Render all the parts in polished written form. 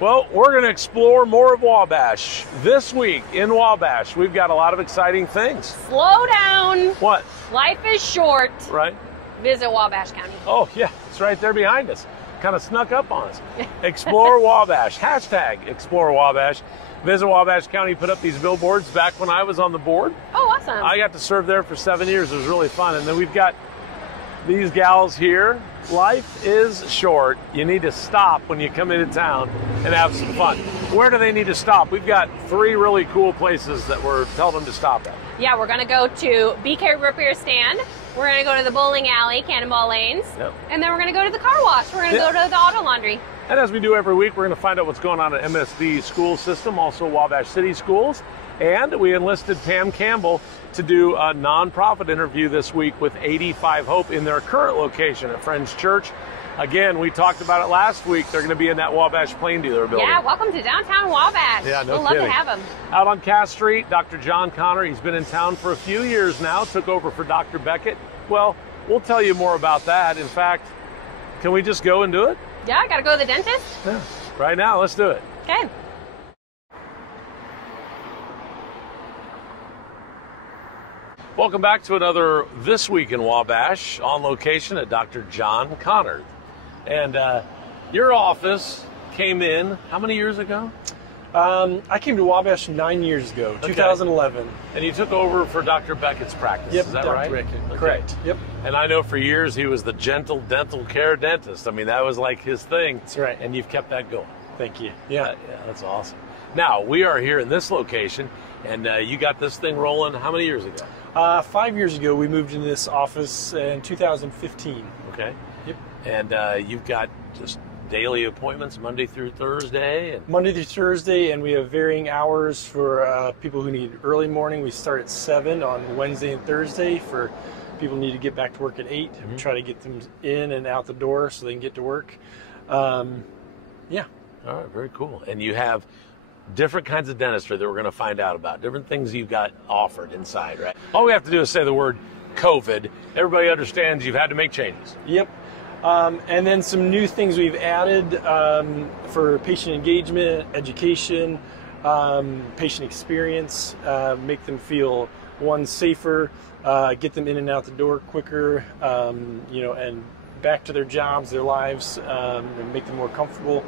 Well, we're going to explore more of Wabash. This week in Wabash, we've got a lot of exciting things. Slow down. What? Life is short. Right? Visit Wabash County. Oh, yeah. It's right there behind us. Kind of snuck up on us. Explore Wabash. Hashtag Explore Wabash. Visit Wabash County put up these billboards back when I was on the board. Oh, awesome. I got to serve there for 7 years. It was really fun. And then we've got these gals here. Life is short. You need to stop when you come into town and have some fun. Where do they need to stop? We've got 3 really cool places that we're telling them to stop at. Yeah, we're going to go to BK Root Beer Stand. We're going to go to the bowling alley, Cannonball Lanes. Yep. And then we're going to go to the car wash. We're going to go to the auto laundry. And as we do every week, we're going to find out what's going on at MSD school system, also Wabash City Schools. And we enlisted Pam Campbell to do a nonprofit interview this week with 85 Hope in their current location at Friends Church. Again, we talked about it last week. They're going to be in that Wabash Plain Dealer building. Yeah, welcome to downtown Wabash. Yeah, no We'll love kidding. to have them. Out on Cass Street, Dr. John Connor, he's been in town for a few years now, took over for Dr. Beckett. Well, we'll tell you more about that. In fact, can we just go and do it? Yeah, I got to go to the dentist. Yeah. Right now, let's do it. Okay. Welcome back to another This Week in Wabash, on location at Dr. John Connor. And your office came in how many years ago? I came to Wabash 9 years ago, 2011. And you took over for Dr. Beckett's practice, Yep, is that Dr. right? Beckett, Okay. correct. Yep. And I know for years he was the gentle dental care dentist. I mean, that was like his thing. That's right. And you've kept that going. Thank you. Yeah. Yeah, that's awesome. Now, we are here in this location, and you got this thing rolling how many years ago? 5 years ago, we moved into this office in 2015. Okay. Yep. And you've got just daily appointments Monday through Thursday? And Monday through Thursday, and we have varying hours for people who need early morning. We start at 7 on Wednesday and Thursday for people who need to get back to work at 8. Mm-hmm. We try to get them in and out the door so they can get to work. Yeah. All right, very cool. And you have different kinds of dentistry that we're going to find out about, different things you've got offered inside, right? All we have to do is say the word COVID. Everybody understands you've had to make changes. Yep. And then some new things we've added for patient engagement, education, patient experience, make them feel, one, safer, get them in and out the door quicker, and back to their jobs, their lives, and make them more comfortable.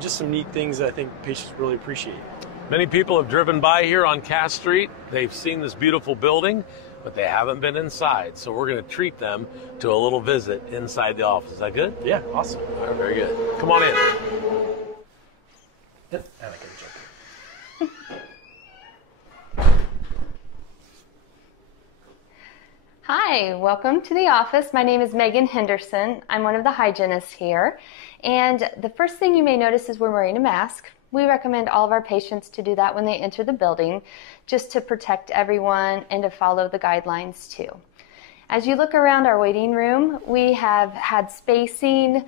Just some neat things that I think patients really appreciate. Many people have driven by here on Cass Street. They've seen this beautiful building, but they haven't been inside. So we're going to treat them to a little visit inside the office. Is that good? Yeah, awesome. All right, very good. Come on in. Yep. And I can jump in. Hi, welcome to the office. My name is Megan Henderson. I'm one of the hygienists here. And the first thing you may notice is we're wearing a mask. We recommend all of our patients to do that when they enter the building, just to protect everyone and to follow the guidelines too. As you look around our waiting room, we have had spacing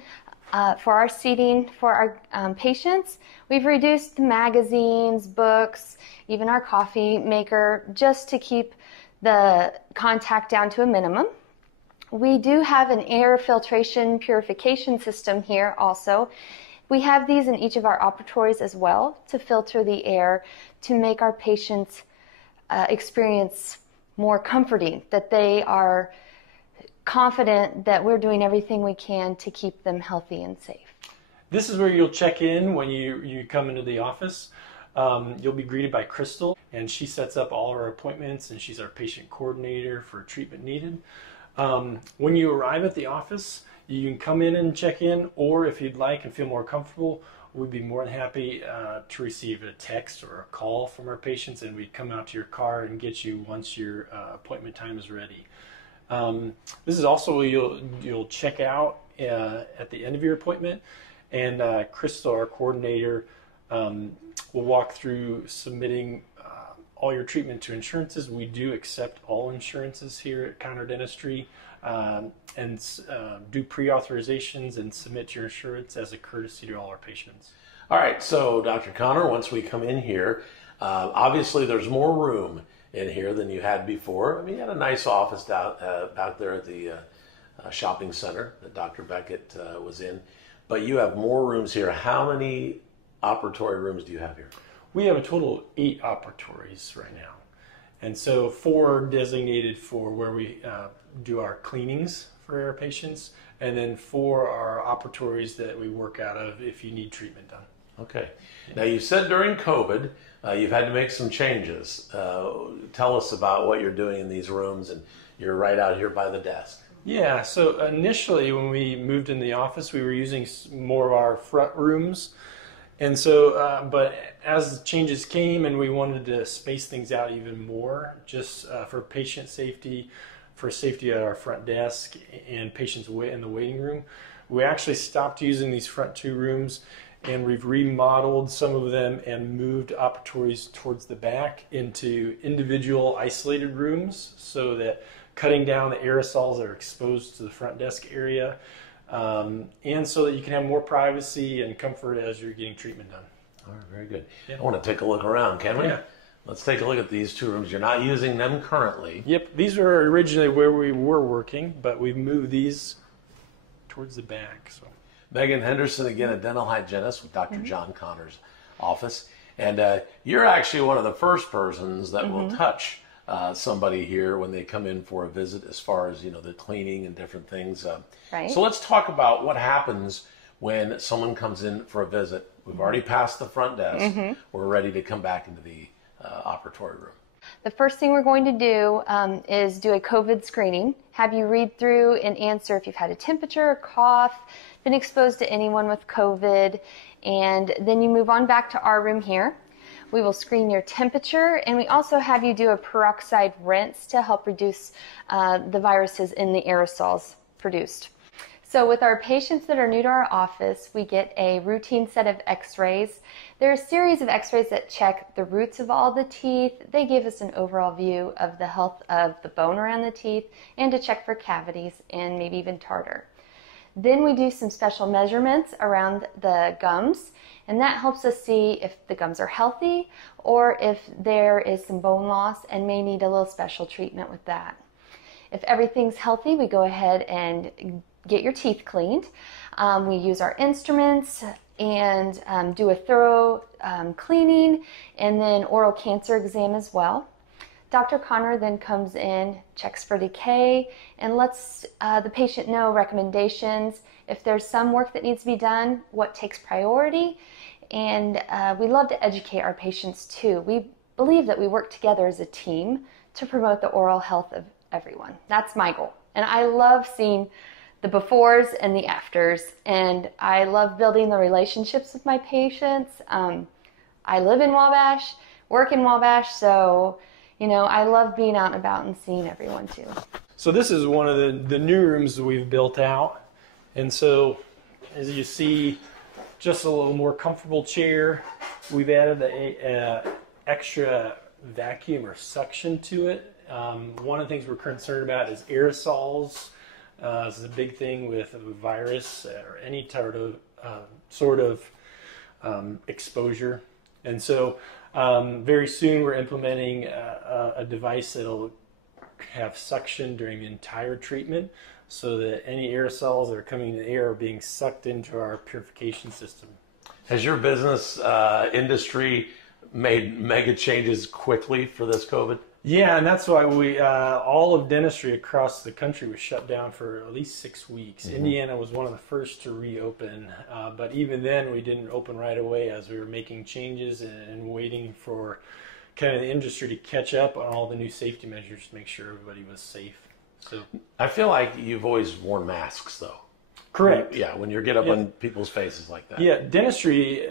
for our seating for our patients. We've reduced magazines, books, even our coffee maker, just to keep the contact down to a minimum. We do have an air filtration purification system here also. We have these in each of our operatories as well to filter the air to make our patients experience more comforting, that they are confident that we're doing everything we can to keep them healthy and safe. This is where you'll check in when you come into the office. You'll be greeted by Crystal, and she sets up all of our appointments, and she's our patient coordinator for treatment needed. When you arrive at the office, you can come in and check in, or if you'd like and feel more comfortable, we'd be more than happy to receive a text or a call from our patients, and we'd come out to your car and get you once your appointment time is ready. This is also where you'll check out at the end of your appointment, and Crystal, our coordinator, will walk through submitting all your treatment to insurances. We do accept all insurances here at Connor Dentistry, and do pre-authorizations and submit your insurance as a courtesy to all our patients. All right, so Dr. Connor, once we come in here, obviously there's more room in here than you had before. I mean, you had a nice office back there at the shopping center that Dr. Beckett was in. but you have more rooms here. How many operatory rooms do you have here? We have a total of 8 operatories right now. And so 4 designated for where we do our cleanings for our patients, and then 4 are operatories that we work out of if you need treatment done. Okay. Now, you said during COVID, you've had to make some changes. Tell us about what you're doing in these rooms, and you're right out here by the desk. Yeah, so initially when we moved in the office, we were using more of our front rooms. And so, but as the changes came and we wanted to space things out even more, just for patient safety, for safety at our front desk and patients in the waiting room, we actually stopped using these front 2 rooms, and we've remodeled some of them and moved operatories towards the back into individual isolated rooms, so that cutting down the aerosols that are exposed to the front desk area, and so that you can have more privacy and comfort as you're getting treatment done. All right, very good. Yeah. I want to take a look around, can we? Yeah. Let's take a look at these 2 rooms. You're not using them currently. Yep, these were originally where we were working, but we've moved these towards the back. So, Megan Henderson, again, a dental hygienist with Dr. John Connor's office. And you're actually one of the first persons that will touch somebody here when they come in for a visit, as far as, the cleaning and different things. Right. So let's talk about what happens when someone comes in for a visit. We've already passed the front desk. We're ready to come back into the operatory room. The first thing we're going to do is do a COVID screening, have you read through and answer if you've had a temperature, cough, been exposed to anyone with COVID, and then you move on back to our room here. We will screen your temperature, and we also have you do a peroxide rinse to help reduce the viruses in the aerosols produced. So with our patients that are new to our office, we get a routine set of x-rays. There are a series of x-rays that check the roots of all the teeth. They give us an overall view of the health of the bone around the teeth, and to check for cavities and maybe even tartar. Then we do some special measurements around the gums, and that helps us see if the gums are healthy or if there is some bone loss and may need a little special treatment with that. If everything's healthy, we go ahead and get your teeth cleaned. We use our instruments and do a thorough cleaning, and then oral cancer exam as well. Dr. Connor then comes in, checks for decay, and lets the patient know recommendations. If there's some work that needs to be done, what takes priority. And we love to educate our patients too. We believe that we work together as a team to promote the oral health of everyone. That's my goal. And I love seeing the befores and the afters, and I love building the relationships with my patients. I live in Wabash, work in Wabash, so I love being out and about and seeing everyone too. So this is one of the new rooms that we've built out, and so as you see, just a little more comfortable chair. We've added a extra vacuum or suction to it. One of the things we're concerned about is aerosols. This is a big thing with a virus or any sort of exposure. And so very soon we're implementing a device that'll have suction during the entire treatment, so that any aerosols that are coming in the air are being sucked into our purification system. Has your business industry made mega changes quickly for this COVID? Yeah, and that's why we all of dentistry across the country was shut down for at least 6 weeks. Indiana was one of the first to reopen, but even then we didn't open right away, as we were making changes and waiting for kind of the industry to catch up on all the new safety measures to make sure everybody was safe. So I feel like you've always worn masks, though. Correct. Yeah, when you get up on people's faces like that. Yeah, dentistry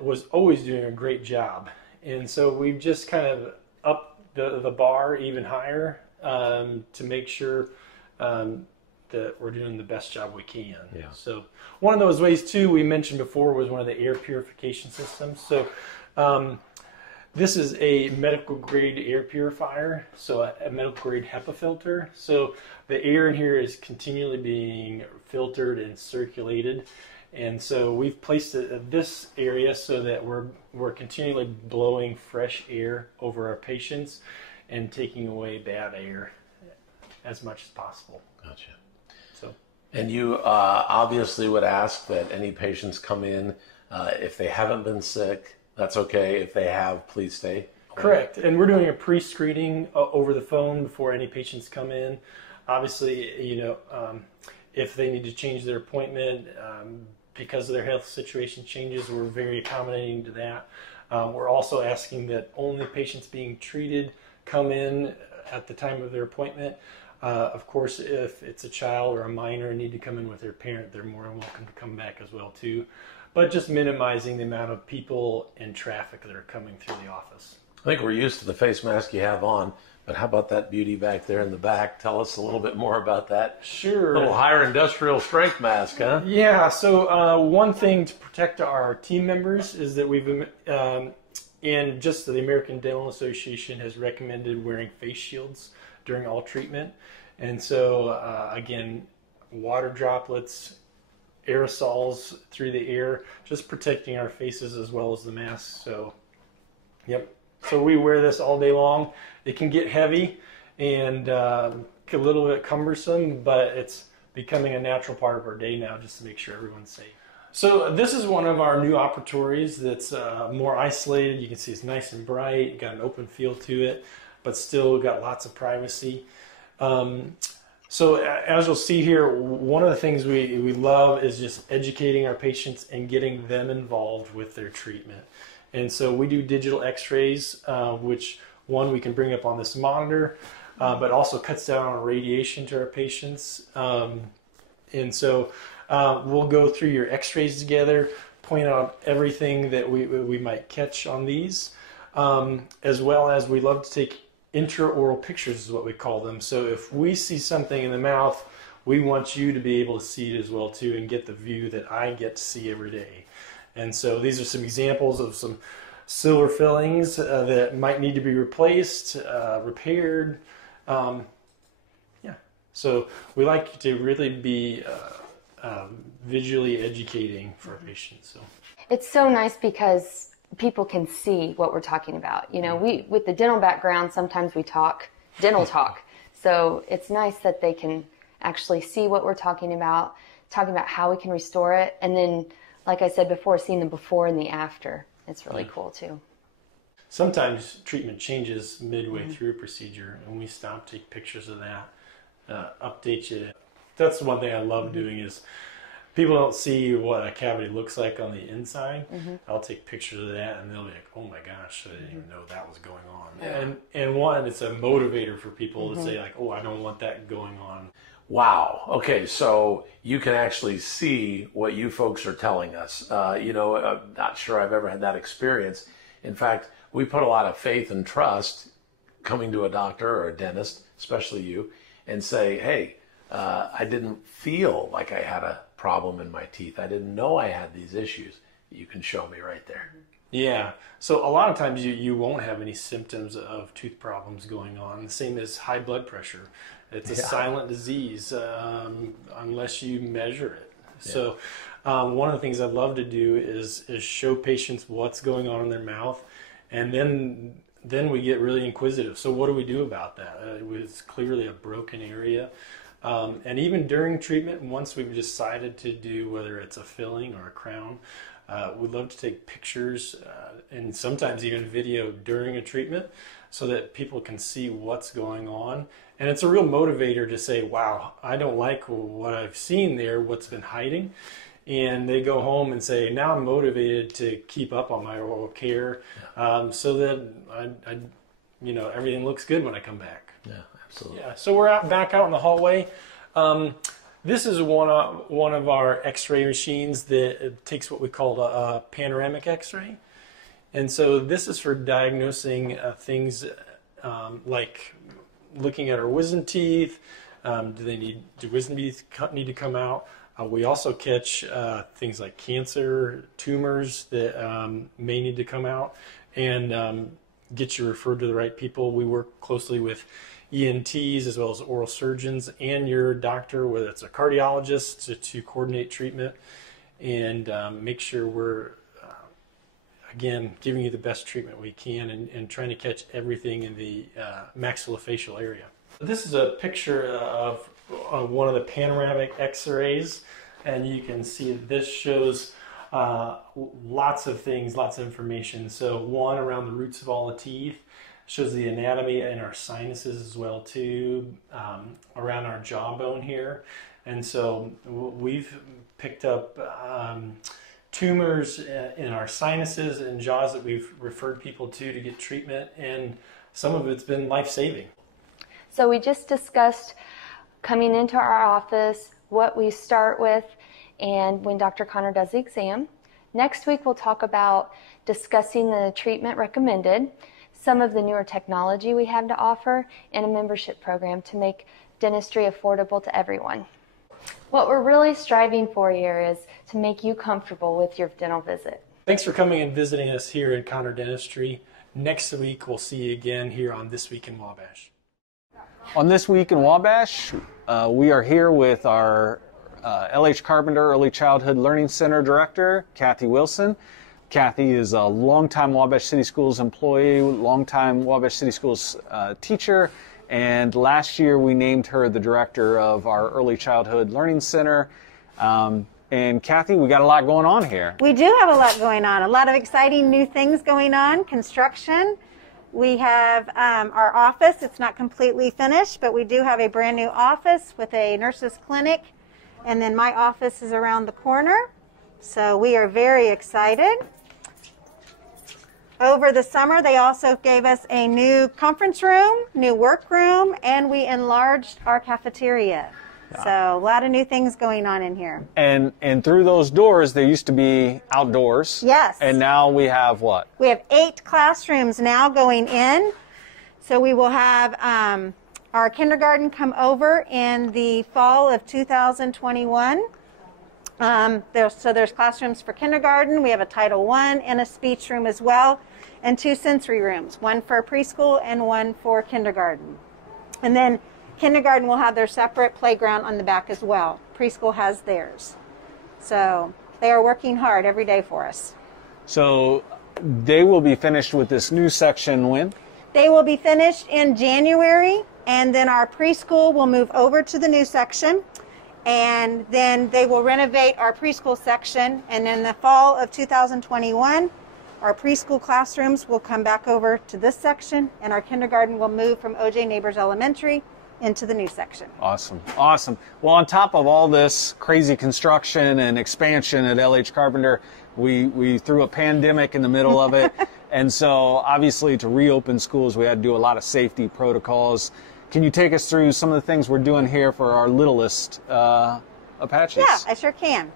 was always doing a great job, and so we've just kind of upped the bar even higher to make sure that we're doing the best job we can. Yeah. So one of those ways too we mentioned before was one of the air purification systems. So this is a medical grade air purifier, so a medical grade HEPA filter. So the air in here is continually being filtered and circulated. And so we've placed it at this area so that we're continually blowing fresh air over our patients and taking away bad air as much as possible. Gotcha. So And you obviously would ask that any patients come in, if they haven't been sick, that's okay. If they have, please stay. Correct. And we're doing a pre-screening over the phone before any patients come in. Obviously, if they need to change their appointment because of their health situation changes, we're very accommodating to that. We're also asking that only patients being treated come in at the time of their appointment. Of course, if it's a child or a minor and need to come in with their parent, they're more than welcome to come back as well too. But just minimizing the amount of people and traffic that are coming through the office. I think we're used to the face mask you have on, but how about that beauty back there in the back? Tell us a little bit more about that. Sure. A little higher industrial strength mask, huh? Yeah, so one thing to protect our team members is that we've, and just the American Dental Association has recommended wearing face shields during all treatment. And so, again, water droplets, aerosols through the air, just protecting our faces as well as the mask. So, yep. So we wear this all day long. It can get heavy and a little bit cumbersome, but it's becoming a natural part of our day now just to make sure everyone's safe. So this is one of our new operatories that's more isolated. You can see it's nice and bright, got an open feel to it, but still got lots of privacy. So as you'll see here, one of the things we love is just educating our patients and getting them involved with their treatment. And so we do digital x-rays, which one we can bring up on this monitor, but also cuts down on radiation to our patients. And so we'll go through your x-rays together, point out everything that we might catch on these, as well as we love to take intraoral pictures is what we call them. So if we see something in the mouth, we want you to be able to see it as well too and get the view that I get to see every day. And so these are some examples of some silver fillings that might need to be replaced, repaired. So we like to really be visually educating for our patients. So it's so nice because people can see what we're talking about. You know, we with the dental background, sometimes we talk dental talk. So it's nice that they can actually see what we're talking about how we can restore it, and then, like I said before, seeing the before and the after. It's really cool too. Sometimes treatment changes midway through a procedure, and we stop, take pictures of that, update you. That's the one thing I love doing is people don't see what a cavity looks like on the inside. I'll take pictures of that, and they'll be like, "Oh my gosh, I didn't even know that was going on." Yeah. And one, it's a motivator for people to say like, "Oh, I don't want that going on." Wow. Okay, so you can actually see what you folks are telling us. I'm not sure I've ever had that experience. In fact, we put a lot of faith and trust coming to a doctor or a dentist, especially you, and say, "Hey, I didn't feel like I had a problem in my teeth. I didn't know I had these issues. You can show me right there." Yeah. So a lot of times you won't have any symptoms of tooth problems going on. The same as high blood pressure. It's a silent disease unless you measure it. Yeah. So one of the things I love to do is show patients what's going on in their mouth, and then we get really inquisitive. So what do we do about that? It was clearly a broken area. And even during treatment, once we've decided to do whether it's a filling or a crown, we'd love to take pictures and sometimes even video during a treatment so that people can see what's going on. And it's a real motivator to say, wow, I don't like what I've seen there, what's been hiding. And they go home and say, now I'm motivated to keep up on my oral care so that everything looks good when I come back. Yeah, absolutely. Yeah, so we're back out in the hallway. This is one of our x-ray machines that takes what we call a panoramic x-ray. And so this is for diagnosing things like looking at our wisdom teeth. Do wisdom teeth need to come out? We also catch things like cancer, tumors that may need to come out, and get you referred to the right people. We work closely with ENTs as well as oral surgeons and your doctor, whether it's a cardiologist, to coordinate treatment and make sure we're, again, giving you the best treatment we can and trying to catch everything in the maxillofacial area. This is a picture of one of the panoramic x-rays, and you can see that this shows lots of things, lots of information. So one, around the roots of all the teeth, shows the anatomy in our sinuses as well too, around our jawbone here. And so we've picked up tumors in our sinuses and jaws that we've referred people to get treatment, and some of it's been life-saving. So we just discussed coming into our office, what we start with, and when Dr. Connor does the exam. Next week we'll talk about discussing the treatment recommended, some of the newer technology we have to offer, and a membership program to make dentistry affordable to everyone. What we're really striving for here is to make you comfortable with your dental visit. Thanks for coming and visiting us here at Connor Dentistry. Next week we'll see you again here on This Week in Wabash. On This Week in Wabash, we are here with our LH Carpenter Early Childhood Learning Center Director, Kathy Wilson. Kathy is a longtime Wabash City Schools employee, longtime Wabash City Schools teacher, and last year we named her the director of our Early Childhood Learning Center. And Kathy, we got a lot going on here. We do have a lot going on, a lot of exciting new things going on, construction. We have our office. It's not completely finished, but we do have a brand new office with a nurse's clinic, and then my office is around the corner. So we are very excited. Over the summer, they also gave us a new conference room, new workroom, and we enlarged our cafeteria. Yeah. So a lot of new things going on in here. And through those doors, there used to be outdoors. Yes. And now we have what? We have 8 classrooms now going in. So we will have our kindergarten come over in the fall of 2021. There's classrooms for kindergarten. We have a Title I and a speech room as well, and 2 sensory rooms, one for preschool and one for kindergarten. And then kindergarten will have their separate playground on the back as well. Preschool has theirs. So they are working hard every day for us. So they will be finished with this new section when? They will be finished in January, and then our preschool will move over to the new section. And then they will renovate our preschool section, and in the fall of 2021, our preschool classrooms will come back over to this section, and our kindergarten will move from O.J. Neighbors Elementary into the new section. Awesome, awesome. Well, on top of all this crazy construction and expansion at LH Carpenter, we threw a pandemic in the middle of it, and so obviously to reopen schools, we had to do a lot of safety protocols. Can you take us through some of the things we're doing here for our littlest Apaches? Yeah, I sure can.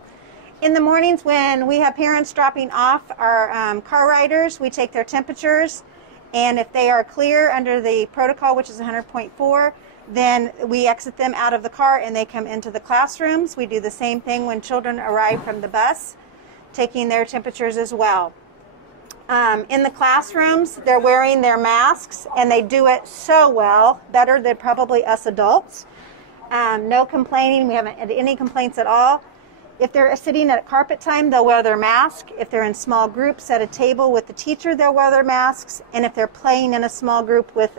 In the mornings when we have parents dropping off our car riders, we take their temperatures, and if they are clear under the protocol, which is 100.4, then we exit them out of the car and they come into the classrooms. We do the same thing when children arrive from the bus, taking their temperatures as well. In the classrooms, they're wearing their masks, and they do it so well, better than probably us adults. No complaining. We haven't had any complaints at all. If they're sitting at carpet time, they'll wear their mask. If they're in small groups at a table with the teacher, they'll wear their masks. And if they're playing in a small group with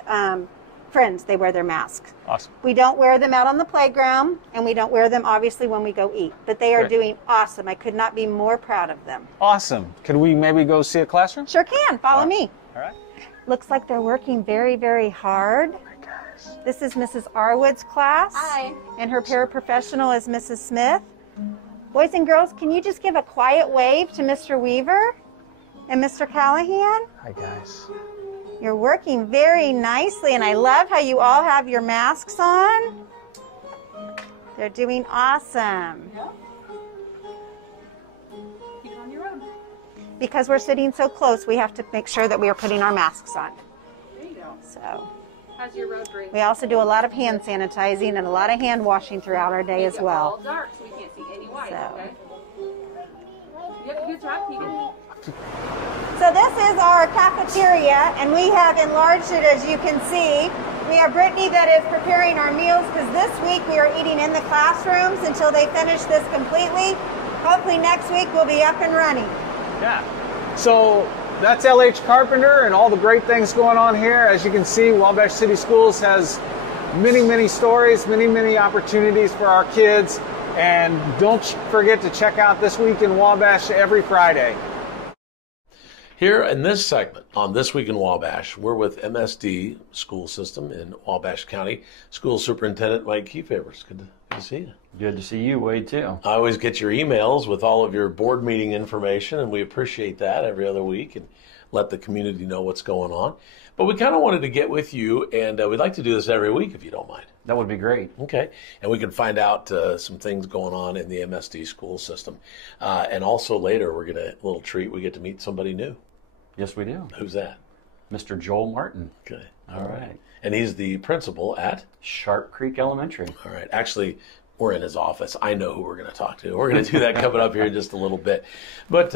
friends, they wear their masks. Awesome. We don't wear them out on the playground, and we don't wear them, obviously, when we go eat. But they are doing awesome. I could not be more proud of them. Awesome. Could we maybe go see a classroom? Sure can. Follow me. All right. Looks like they're working very, very hard. This is Mrs. Arwood's class. Hi. And her paraprofessional is Mrs. Smith. Boys and girls, can you just give a quiet wave to Mr. Weaver and Mr. Callahan? Hi, guys. You're working very nicely, and I love how you all have your masks on. They're doing awesome. Keep on your own. Because we're sitting so close, we have to make sure that we are putting our masks on. There you go. So How's your road breathing? we also do a lot of hand sanitizing and a lot of hand washing throughout our day as All well. dark, so we can't see any white. So. Okay. Yep, good job, Keegan. So this is our cafeteria, and we have enlarged it, as you can see. We have Brittany that is preparing our meals, because this week we are eating in the classrooms until they finish this completely. Hopefully next week we'll be up and running. Yeah. So that's LH Carpenter and all the great things going on here. As you can see, Wabash City Schools has many stories, many opportunities for our kids. And don't forget to check out This Week in Wabash every Friday. Here in this segment on This Week in Wabash, we're with MSD School System in Wabash County, School Superintendent Mike Kefavers. Good to see you. Good to see you, Wade, too. I always get your emails with all of your board meeting information, and we appreciate that every other week and let the community know what's going on. But we kind of wanted to get with you, and we'd like to do this every week if you don't mind. That would be great. Okay. And we can find out some things going on in the MSD school system. And also later, we're going to, a little treat, we get to meet somebody new. Yes, we do. Who's that? Mr. Joel Martin. Okay. All right. And he's the principal at? Sharp Creek Elementary. All right. Actually, we're in his office. I know who we're going to talk to. We're going to do that coming up here in just a little bit. But,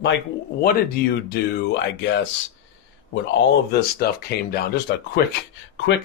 Mike, what did you do, I guess, when all of this stuff came down? Just a quick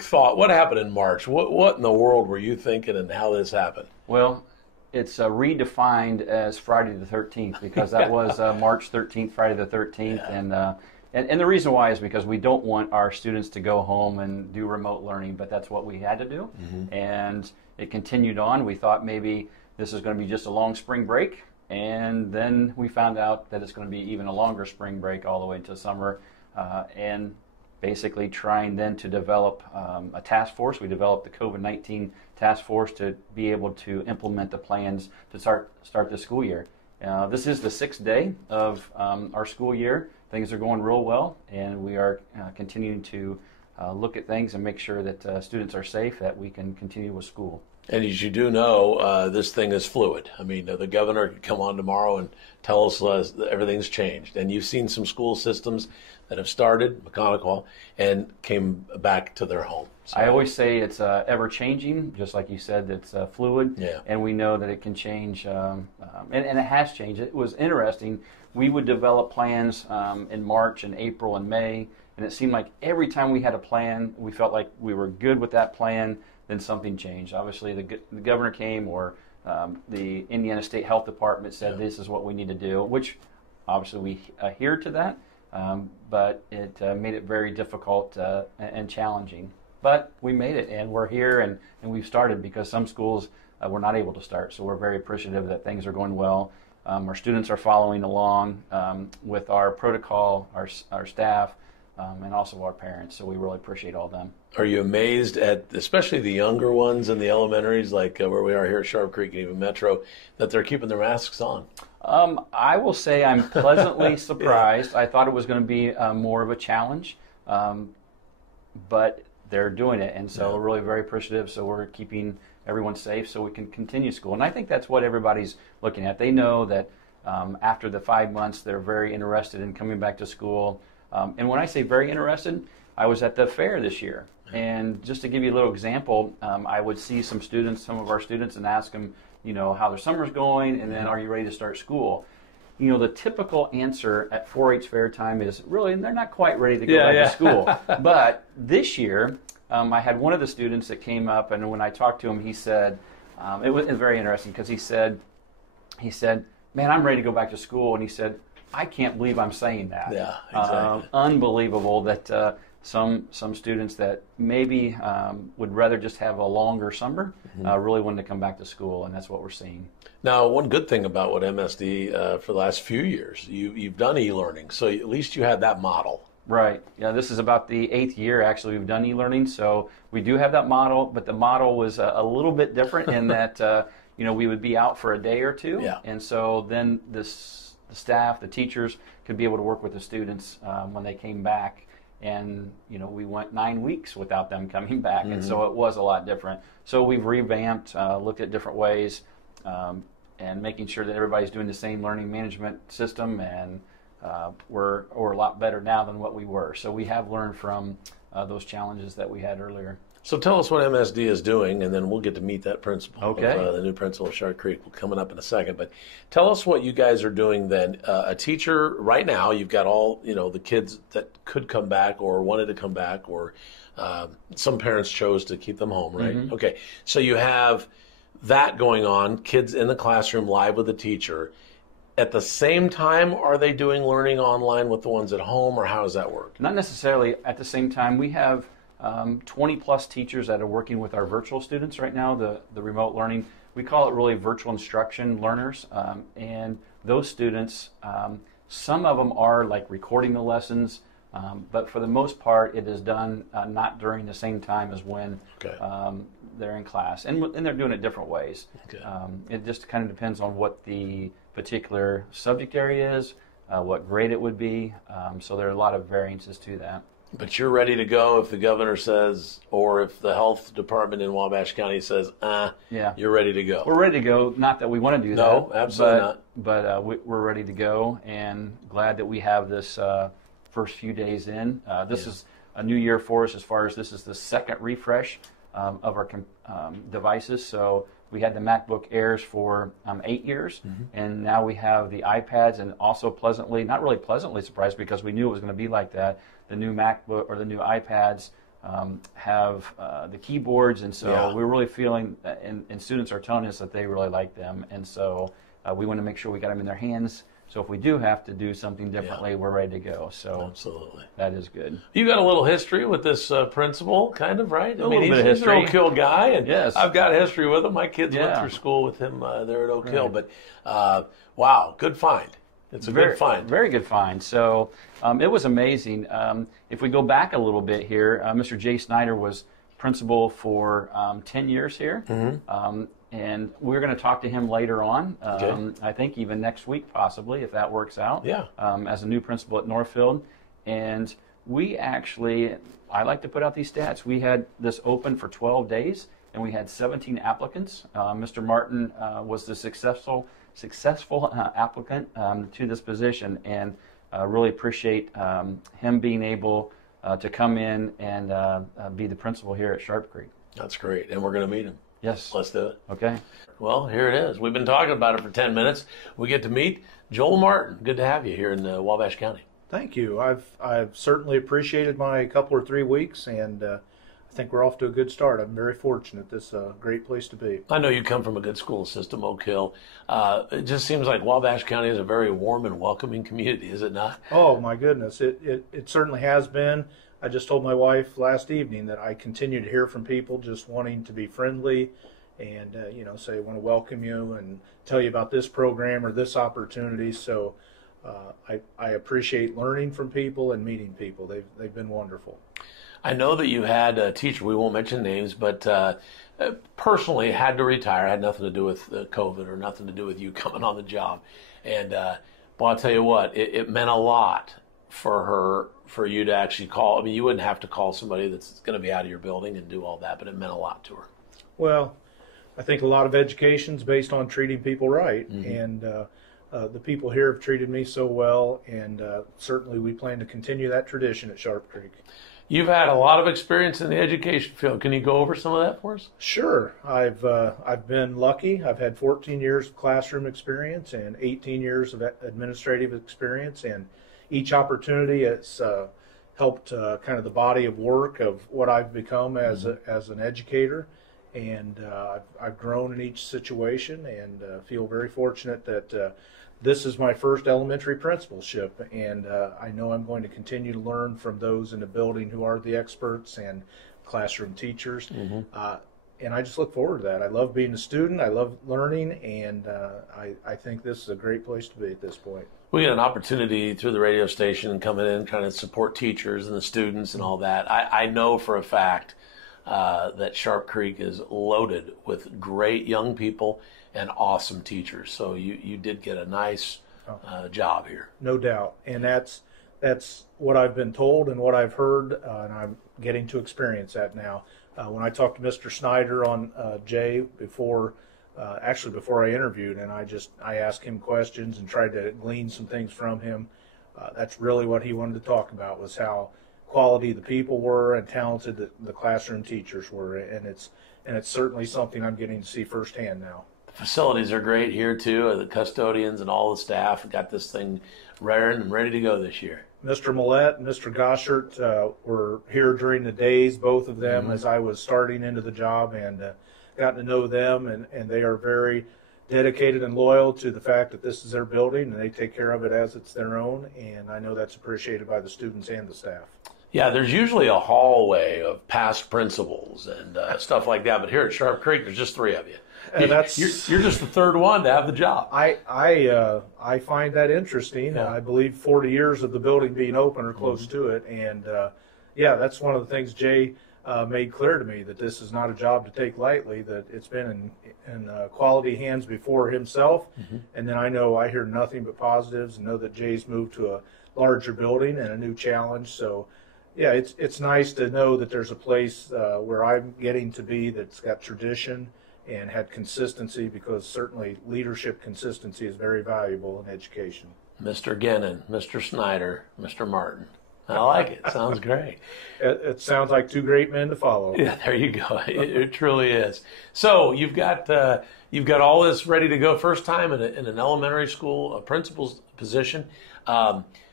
thought. What happened in March? What in the world were you thinking and how this happened? Well, it's redefined as Friday the 13th because that was March 13th, Friday the 13th. Yeah. And the reason why is because we don't want our students to go home and do remote learning, but that's what we had to do. Mm-hmm. And it continued on. We thought maybe this is going to be just a long spring break. And then we found out that it's going to be even a longer spring break all the way to summer. And basically trying then to develop a task force. We developed the COVID-19 task force to be able to implement the plans to start the school year. This is the 6th day of our school year. Things are going real well, and we are continuing to look at things and make sure that students are safe, that we can continue with school. And as you do know, this thing is fluid. I mean, the governor could come on tomorrow and tell us that everything's changed. And you've seen some school systems that have started, McConaughey, and came back to their home. So, I always say it's ever-changing, just like you said, it's fluid, yeah. And we know that it can change, and it has changed. It was interesting. We would develop plans in March and April and May, and it seemed like every time we had a plan, we felt like we were good with that plan, then something changed. Obviously, the governor came, or the Indiana State Health Department said this is what we need to do, which obviously we adhere to that, but it made it very difficult and challenging. But we made it, and we're here, and we've started because some schools were not able to start. So we're very appreciative that things are going well. Our students are following along with our protocol, our staff, and also our parents. So we really appreciate all of them. Are you amazed at, especially the younger ones in the elementaries, like where we are here at Sharp Creek and even Metro, that they're keeping their masks on? I will say I'm pleasantly surprised. Yeah. I thought it was going to be more of a challenge, but they're doing it, and so we're really very appreciative. So we're keeping everyone safe so we can continue school. And I think that's what everybody's looking at. They know that after the 5 months, they're very interested in coming back to school. And when I say very interested, I was at the fair this year. And just to give you a little example, I would see some of our students, and ask them, how their summer's going, and then are you ready to start school? The typical answer at 4-H fair time is really they're not quite ready to go back to school. But this year, I had one of the students that came up, and when I talked to him, he said, it was very interesting because he said, man, I'm ready to go back to school. And he said, I can't believe I'm saying that. Yeah, exactly. Unbelievable that some students that maybe would rather just have a longer summer really wanted to come back to school, and that's what we're seeing. Now, one good thing about what MSD for the last few years, you've done e-learning, so at least you had that model. Right. Yeah, this is about the 8th year actually we've done e-learning, so we do have that model, but the model was a little bit different in that we would be out for a day or two, and so then the staff, the teachers could be able to work with the students when they came back, and we went 9 weeks without them coming back, and so it was a lot different. So we've revamped, looked at different ways, and making sure that everybody's doing the same learning management system, and we're a lot better now than what we were. So we have learned from those challenges that we had earlier. So tell us what MSD is doing, and then we'll get to meet that principal. Okay. The new principal of Sharp Creek coming up in a second. But tell us what you guys are doing then. A teacher, right now, you've got all, the kids that could come back or wanted to come back, or some parents chose to keep them home, right? Mm-hmm. Okay. So you have that going on, kids in the classroom live with the teacher. At the same time, are they doing learning online with the ones at home, or how does that work? Not necessarily at the same time. We have 20 plus teachers that are working with our virtual students right now, the remote learning. We call it really virtual instruction learners. And those students, some of them are like recording the lessons, but for the most part, it is done not during the same time as when they're in class. And they're doing it different ways. Okay. It just kind of depends on what the particular subject area is, what grade it would be. So there are a lot of variances to that. But you're ready to go if the governor says, or if the health department in Wabash County says, you're ready to go. We're ready to go. Not that we want to do that. No, absolutely not. But we're ready to go, and glad that we have this first few days in. This is a new year for us as far as this is the second refresh of our devices. So we had the MacBook Airs for 8 years, and now we have the iPads, and also not really pleasantly surprised because we knew it was going to be like that. The new MacBook or the new iPads have the keyboards, and so we're really feeling, and students are telling us that they really like them, and so we want to make sure we got them in their hands. So if we do have to do something differently, we're ready to go. So absolutely, that is good. You got a little history with this principal, kind of, right? A little bit of history. He's an Oak Hill guy, and yes, I've got history with him. My kids went through school with him there at Oak Hill. But wow, good find. It's a good find. Very good find. So it was amazing. If we go back a little bit here, Mr. Jay Snyder was principal for 10 years here. And we're going to talk to him later on. I think even next week, possibly, if that works out. Yeah. As a new principal at Northfield. And we actually, I like to put out these stats. We had this open for 12 days, and we had 17 applicants. Mr. Martin was the successful applicant to this position, and really appreciate him being able to come in and be the principal here at Sharp Creek. That's great, and we're going to meet him. Yes. Let's do it. Okay. Well, here it is. We've been talking about it for 10 minutes. We get to meet Joel Martin. Good to have you here in Wabash County. Thank you. I've certainly appreciated my couple or 3 weeks, and I think we're off to a good start. I'm very fortunate. This is a great place to be. I know you come from a good school system, Oak Hill. It just seems like Wabash County is a very warm and welcoming community, is it not? Oh, my goodness. It certainly has been. I just told my wife last evening that I continue to hear from people just wanting to be friendly and, say, I want to welcome you and tell you about this program or this opportunity. So I appreciate learning from people and meeting people. They've been wonderful. I know that you had a teacher, we won't mention names, but personally had to retire. It had nothing to do with COVID or nothing to do with you coming on the job. And, well, I'll tell you what, it meant a lot for you to actually call. I mean, you wouldn't have to call somebody that's going to be out of your building and do all that, but it meant a lot to her. Well, I think a lot of education is based on treating people right, and the people here have treated me so well, and certainly we plan to continue that tradition at Sharp Creek. You've had a lot of experience in the education field. Can you go over some of that for us? Sure. I've been lucky. I've had 14 years of classroom experience and 18 years of administrative experience, and each opportunity has helped kind of the body of work of what I've become as an educator. And I've grown in each situation, and feel very fortunate that this is my first elementary principalship, and I know I'm going to continue to learn from those in the building who are the experts and classroom teachers. And I just look forward to that. I love being a student. I love learning, and I think this is a great place to be at this point. We get an opportunity through the radio station coming in, trying to support teachers and the students and all that. I know for a fact that Sharp Creek is loaded with great young people and awesome teachers. So you did get a nice job here. No doubt. And that's what I've been told and what I've heard, and I'm getting to experience that now. When I talked to Mr. Snyder on Jay before I interviewed, and I asked him questions and tried to glean some things from him, that's really what he wanted to talk about, was how quality the people were and talented the classroom teachers were, and it's certainly something I'm getting to see firsthand now. The facilities are great here too. The custodians and all the staff got this thing raring and ready to go this year. Mr. Millette and Mr. Goshert were here during the days, both of them, as I was starting into the job, and gotten to know them, and they are very dedicated and loyal to the fact that this is their building, and they take care of it as it's their own, and I know that's appreciated by the students and the staff. Yeah, there's usually a hallway of past principals and stuff like that, but here at Sharp Creek, there's just 3 of you. And You're just the 3rd one to have the job. I find that interesting. Yeah. I believe 40 years of the building being open or close to it, and yeah, that's one of the things Jay made clear to me, that this is not a job to take lightly. That it's been in quality hands before himself, and then I hear nothing but positives, and know that Jay's moved to a larger building and a new challenge. So, yeah, it's nice to know that there's a place where I'm getting to be that's got tradition and had consistency, because certainly leadership consistency is very valuable in education. Mr. Gennon, Mr. Snyder, Mr. Martin. I like it. Sounds great. It sounds like 2 great men to follow. Yeah, there you go. It truly is. So you've got all this ready to go. First time in an elementary school, a principal's position.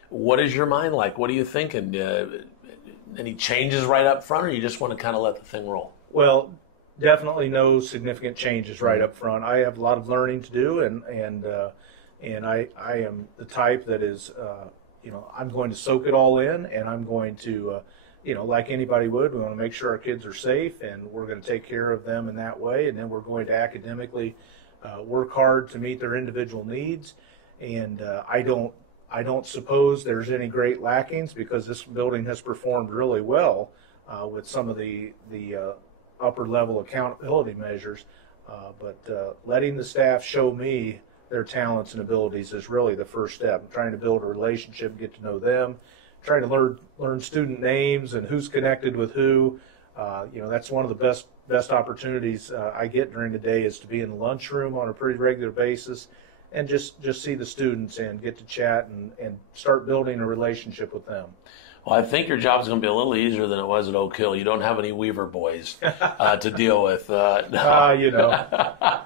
What is your mind like? What are you thinking? Any changes right up front, or you just want to kind of let the thing roll? Well, definitely no significant changes right up front. I have a lot of learning to do, and I am the type that is, I'm going to soak it all in, and I'm going to, like anybody would, we want to make sure our kids are safe, and we're going to take care of them in that way, and then we're going to academically work hard to meet their individual needs. And I don't suppose there's any great lackings, because this building has performed really well with some of the upper level accountability measures, but letting the staff show me their talents and abilities is really the first step. I'm trying to build a relationship, get to know them, trying to learn student names and who's connected with who. That's one of the best opportunities I get during the day, is to be in the lunchroom on a pretty regular basis and just see the students and get to chat and start building a relationship with them. Well, I think your job is going to be a little easier than it was at Oak Hill. You don't have any Weaver boys to deal with. No.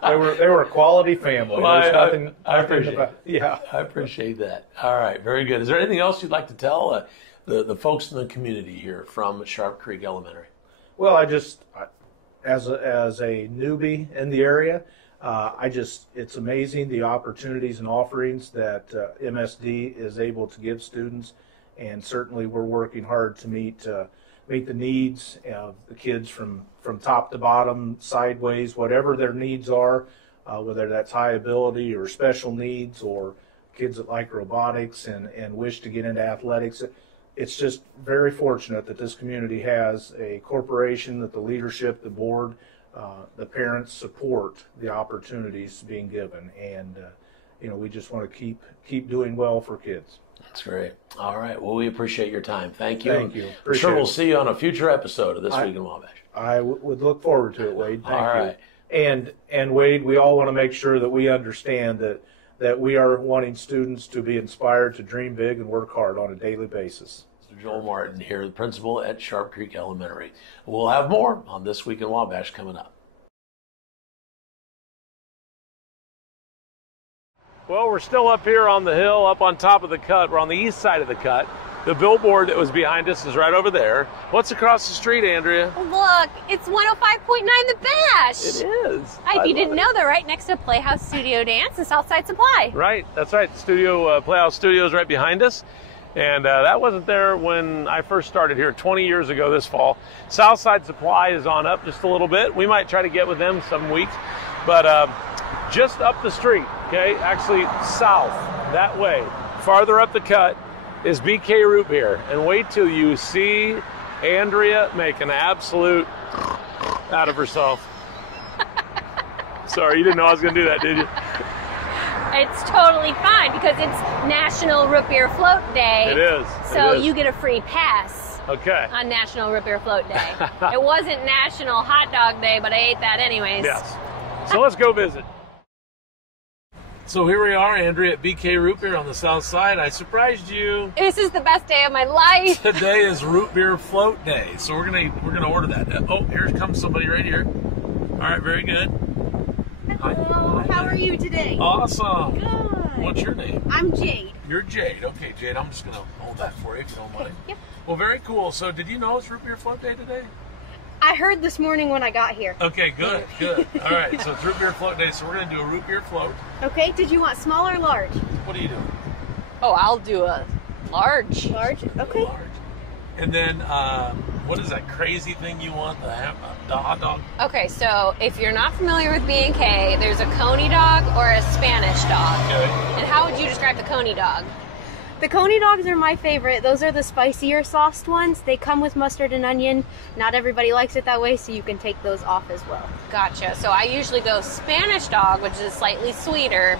They were a quality family. Well, I appreciate it. Yeah, I appreciate that. All right, very good. Is there anything else you'd like to tell the folks in the community here from Sharp Creek Elementary? Well, as a newbie in the area, it's amazing the opportunities and offerings that MSD is able to give students. And certainly we're working hard to meet the needs of the kids from top to bottom, sideways, whatever their needs are, whether that's high ability or special needs, or kids that like robotics and wish to get into athletics. It's just very fortunate that this community has a corporation that the leadership, the board, the parents support the opportunities being given. And, we just want to keep doing well for kids. That's great. All right. Well, we appreciate your time. Thank you. Thank you. I'm sure we'll see you on a future episode of This Week in Wabash. I would look forward to it, Wade. Thank you. All right. And Wade, we all want to make sure that we understand that we are wanting students to be inspired to dream big and work hard on a daily basis. Mr. Joel Martin here, the principal at Sharp Creek Elementary. We'll have more on This Week in Wabash coming up. Well, we're still up here on the hill, up on top of the cut. We're on the east side of the cut. The billboard that was behind us is right over there. What's across the street, Andrea? Look, it's 105.9 The Bash. It is. If you didn't know, they're right next to Playhouse Studio Dance and Southside Supply. Right, that's right. The Playhouse Studio is right behind us. And that wasn't there when I first started here 20 years ago this fall. Southside Supply is on up just a little bit. We might try to get with them some weeks. But just up the street, okay, actually south, that way, farther up the cut, is BK Root Beer. And wait till you see Andrea make an absolute out of herself. Sorry, you didn't know I was going to do that, did you? It's totally fine, because it's National Root Beer Float Day. It is. So you get a free pass. Okay. On National Root Beer Float Day. It wasn't National Hot Dog Day, but I ate that anyways. Yes. So let's go visit. So here we are, Andrea, at BK Root Beer on the south side. I surprised you. This is the best day of my life. Today is Root Beer Float Day, so we're gonna order that. Oh, here comes somebody right here. All right, very good. Hello, how are you today? Awesome. Good. What's your name? I'm Jade. You're Jade. Okay, Jade, I'm just gonna hold that for you if you don't mind. Yep. Well, very cool. So did you know it's Root Beer Float Day today? I heard this morning when I got here. Okay, good. All right, so it's Root Beer Float Day, so we're going to do a root beer float. Okay, did you want small or large? What are you doing? Oh, I'll do a large. Large? Okay. Large. And then, what is that crazy thing you want? The hot dog? Okay, so if you're not familiar with B&K, there's a Coney dog or a Spanish dog. Okay. And how would you describe the Coney dog? The Coney dogs are my favorite. Those are the spicier sauced ones. They come with mustard and onion. Not everybody likes it that way, so you can take those off as well. Gotcha. So I usually go Spanish dog, which is slightly sweeter,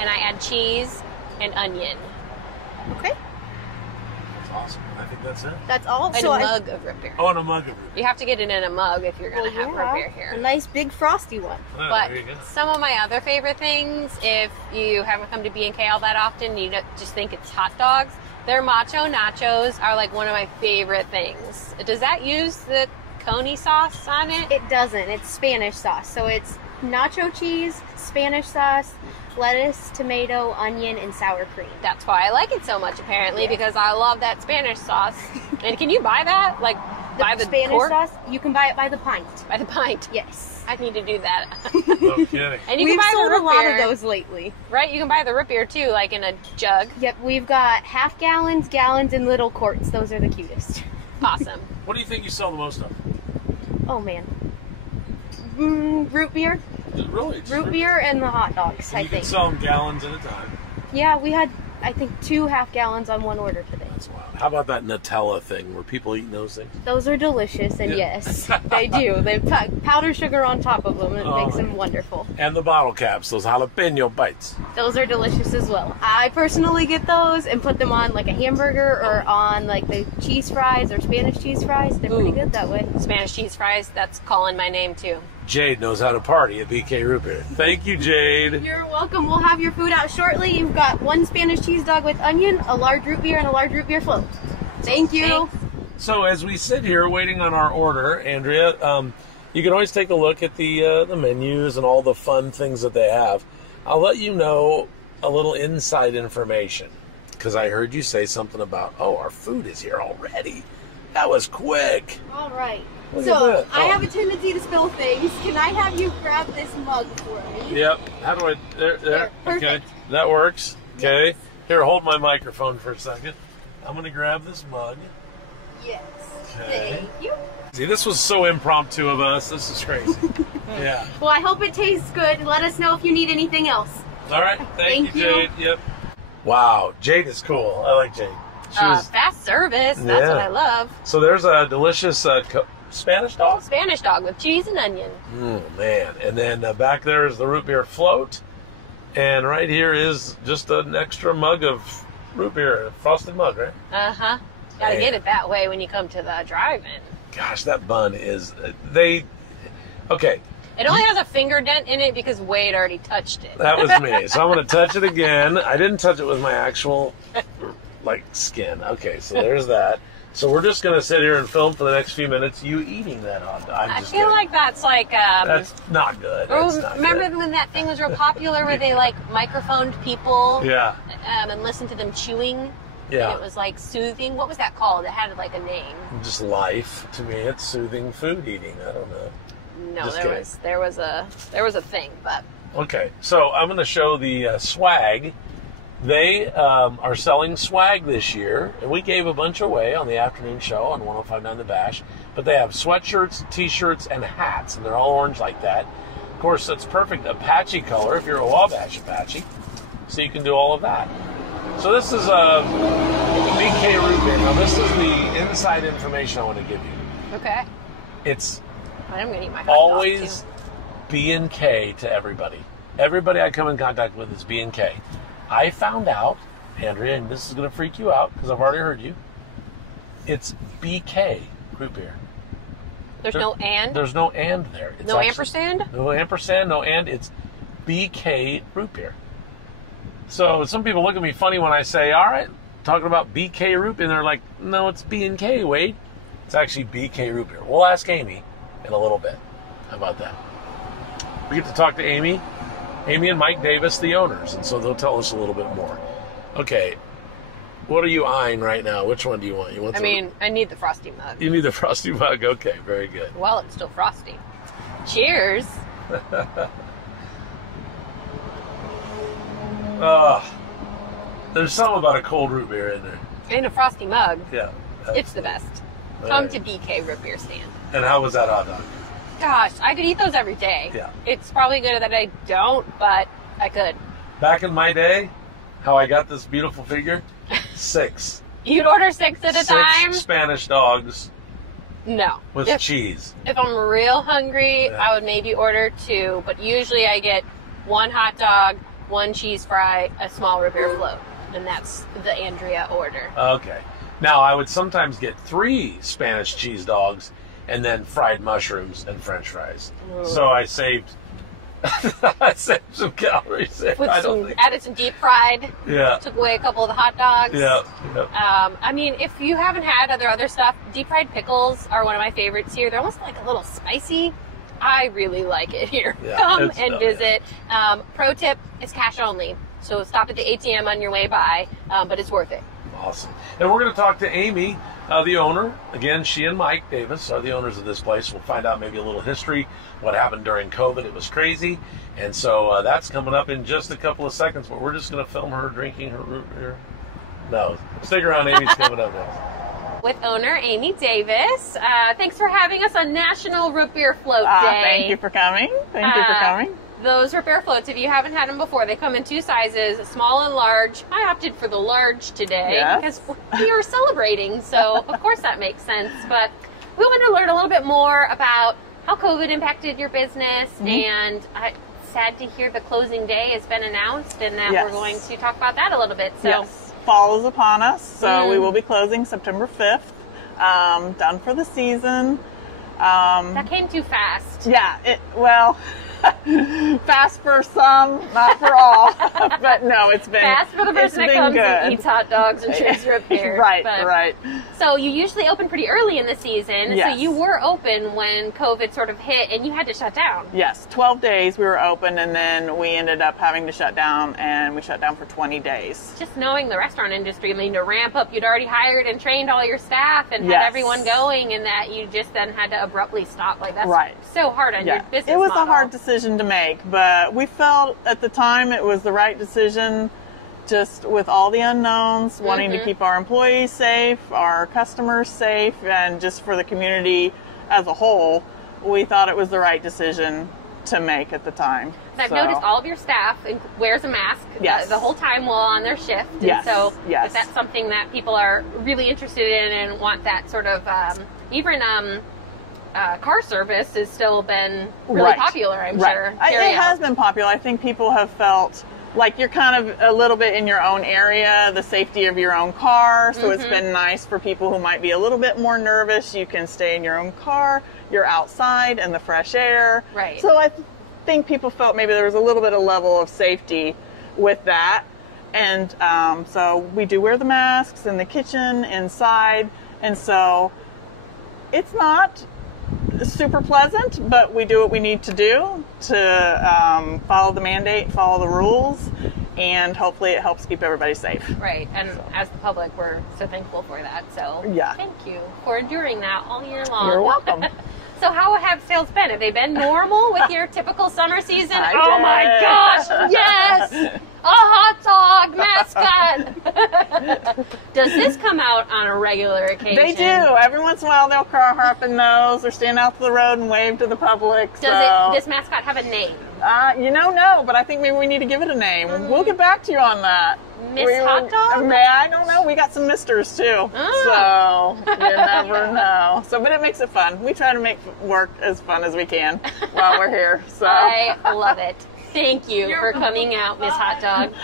and I add cheese and onion. Okay, That's awesome. I think that's it. that's all. And So a mug of root beer. Oh, and a mug of root beer. You have to get it in a mug if you're going to have root beer a here. nice big frosty one. Oh, But there you go. some of my other favorite things, if you haven't come to B&K all that often, you just think it's hot dogs, their macho nachos are like one of my favorite things. Does that use the Coney sauce on it? It doesn't. It's Spanish sauce. So it's nacho cheese, Spanish sauce, lettuce, tomato, onion, and sour cream. That's why I like it so much, apparently, because I love that Spanish sauce. And can you buy that? Like, by the Spanish quart? sauce, you can buy it by the pint. By the pint? Yes. I need to do that. No kidding. And you We've can buy sold the root a lot beer, of those lately. right? You can buy the root beer, too, like in a jug. Yep, we've got half gallons, gallons, and little quarts. Those are the cutest. Awesome. What do you think you sell the most of? Oh man. Root beer. Really? Just Root beer and the hot dogs, I You can think. sell them gallons at a time. Yeah, we had, I think, 2 half gallons on one order today. That's wild. How about that Nutella thing? Were people eating those things? Those are delicious, and Yeah. yes, they do. They put powdered sugar on top of them, and it Oh, makes them my. wonderful. And the bottle caps, those jalapeno bites. Those are delicious as well. I personally get those and put them on like a hamburger or on like the cheese fries or Spanish cheese fries. They're pretty Ooh. good that way. Spanish cheese fries, that's calling my name, too. Jade knows how to party at BK Root Beer. Thank you, Jade. You're welcome. We'll have your food out shortly. You've got 1 Spanish cheese dog with onion, a large root beer, and a large root beer float. Thank you. Thanks. So as we sit here waiting on our order, Andrea, you can always take a look at the menus and all the fun things that they have. I'll let you know a little inside information because I heard you say something about, oh, our food is here already. That was quick. All right. Look at So that. I Oh. have a tendency to spill things. Can I have you grab this mug for me? Yep. How do I? There. There, Okay. perfect. That works. Okay. Here, hold my microphone for a second. I'm gonna grab this mug. Yes. Okay. Thank you. See, this was so impromptu of us. This is crazy. Yeah. Well, I hope it tastes good. Let us know if you need anything else. All right. Thank Thank you, you. Jade. Yep. Wow, Jade is cool. I like Jade. She was, Fast service, that's Yeah. what I love. so there's a delicious Spanish dog. Spanish dog with cheese and onion. Oh man! And then back there is the root beer float, and right here is just an extra mug of root beer, a frosted mug, right? Uh-huh. Gotta Man. get it that way when you come to the drive-in. Gosh, that bun is okay. It only has a finger dent in it because Wade already touched it. That was me. So I'm going to touch it again. I didn't touch it with my actual, like, skin. Okay, so there's that. So we're just going to sit here and film for the next few minutes. You eating that hot dog? I'm I just feel kidding. like that's like That's not good. That's not remember good. when that thing was real popular where they like microphoned people Yeah, and listened to them chewing? yeah. And it was like soothing. What was that called? It had like a name. Just life. To me, it's soothing food eating. I don't know. No, Just there was a thing, but Okay, so I'm going to show the swag. They are selling swag this year, and we gave a bunch away on the afternoon show on 105.9 The Bash. But they have sweatshirts, t-shirts, and hats, and they're all orange like that. Of course, it's perfect Apache color if you're a Wabash Apache, so you can do all of that. So this is a BK root beer. Now this is the inside information I want to give you. okay. It's I'm gonna eat my hot dog, always too. B&K to everybody. Everybody I come in contact with is B&K. I found out, Andrea, and this is going to freak you out because I've already heard you, it's BK root beer. There's no and. There's no and there. It's No actually- ampersand? No ampersand, no and. It's BK root beer. So some people look at me funny when I say, all right, talking about BK root beer, and they're like, no, it's B&K, Wade. It's actually BK root beer. We'll ask Amy in a little bit. How about that? We get to talk to Amy and Mike Davis, the owners, and so they'll tell us a little bit more. Okay, what are you eyeing right now? Which one do you want? You want? I need the frosty mug. You need the frosty mug. Okay, very good. Well, it's still frosty. Cheers. There's something about a cold root beer in there. And a frosty mug. Yeah. It's the best. Come to BK Root Beer Stand. And how was that hot dog? Gosh, I could eat those every day. Yeah. It's probably good that I don't, but I could. Back in my day, how I got this beautiful figure? 6. You'd order 6 at a time? 6 Spanish dogs No. with cheese. If I'm real hungry, Yeah. I would maybe order 2, but usually I get 1 hot dog, 1 cheese fry, a small root beer float, and that's the Andrea order. Okay. Now, I would sometimes get 3 Spanish cheese dogs and then fried mushrooms and French fries. Ooh. So I saved some calories there. Added some deep fried. Yeah. Took away a couple of the hot dogs. Yeah. I mean, if you haven't had other stuff, deep fried pickles are one of my favorites here. They're almost like a little spicy. I really like it here. Yeah, Come and visit. Pro tip, it's cash only. So stop at the ATM on your way by, but it's worth it. Awesome. And we're going to talk to Amy, the owner. Again, she and Mike Davis are the owners of this place. We'll find out maybe a little history, what happened during COVID. It was crazy. And so that's coming up in just a couple of seconds, but we're just going to film her drinking her root beer. No, stick around. Amy's coming up next. With owner Amy Davis. Thanks for having us on National Root Beer Float Day. Thank you for coming. Thank you for coming. Those root beer floats, if you haven't had them before, they come in 2 sizes, small and large. I opted for the large today because we are celebrating, so of course that makes sense. But we wanted to learn a little bit more about how COVID impacted your business, and sad to hear the closing day has been announced, and that we're going to talk about that a little bit. So fall is upon us, so we will be closing September 5th. Done for the season. That came too fast. Yeah, fast for some, not for all. But no, it's been fast for the person that comes and eats hot dogs and drinks root beer. Right. So you usually open pretty early in the season. Yes. So you were open when COVID sort of hit and you had to shut down. Yes, 12 days we were open, and then we ended up having to shut down, and we shut down for 20 days. Just knowing the restaurant industry, I mean, to ramp up, you'd already hired and trained all your staff and had everyone going, and that you just then had to abruptly stop. Like, that's so hard on your business It was model. a hard decision to make, but we felt at the time it was the right decision, just with all the unknowns, wanting to keep our employees safe, our customers safe, and just for the community as a whole, we thought it was the right decision to make at the time. I've noticed all of your staff wears a mask the whole time while on their shift. And so if that's something that people are really interested in and want that sort of, even car service has still been really popular, I'm sure. It has been popular. I think people have felt like you're kind of a little bit in your own area, the safety of your own car. So it's been nice for people who might be a little bit more nervous. You can stay in your own car. You're outside in the fresh air. Right. So I think people felt maybe there was a little bit of level of safety with that. And so we do wear the masks in the kitchen, inside. And so it's not super pleasant, but we do what we need to do to follow the mandate, follow the rules, and hopefully it helps keep everybody safe. Right, and as the public, we're so thankful for that. So thank you for enduring that all year long. You're welcome. So how have sales been? Have they been normal with your typical summer season? Oh my gosh, yes! A hot dog mascot! Does this come out on a regular occasion? They do. Every once in a while they'll crawl her up in nose or stand out to the road and wave to the public. Does this mascot have a name? No, but I think maybe we need to give it a name. We'll get back to you on that. Miss Hot Dog? I don't know. We got some misters too. So you never know. But it makes it fun. We try to make work as fun as we can while we're here. So I love it. Thank you for coming out, Miss Hot Dog.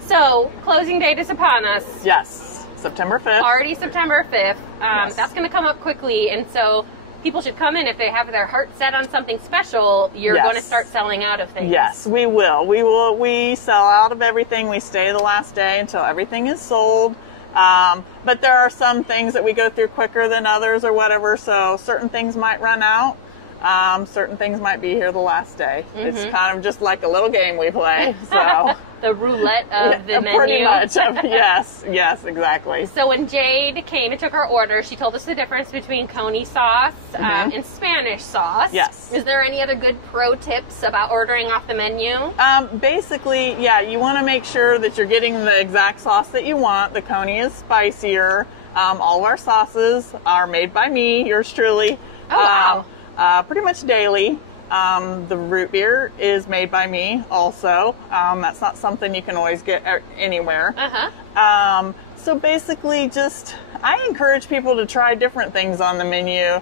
So closing date is upon us. Yes, September 5th. Already September 5th. That's going to come up quickly, and so people should come in if they have their heart set on something special. You're going to start selling out of things. Yes, we will. We sell out of everything. We stay the last day until everything is sold. But there are some things that we go through quicker than others or whatever, so certain things might run out. Certain things might be here the last day. It's kind of just like a little game we play. So the roulette of the menu. Pretty much. Yes, exactly. So when Jade came and took her order, she told us the difference between Coney sauce and Spanish sauce. Yes. Is there any other good pro tips about ordering off the menu? Basically, yeah, you want to make sure that you're getting the exact sauce that you want. The Coney is spicier. All of our sauces are made by me, yours truly. Oh, wow. Pretty much daily. The root beer is made by me also. That's not something you can always get anywhere. So basically I encourage people to try different things on the menu,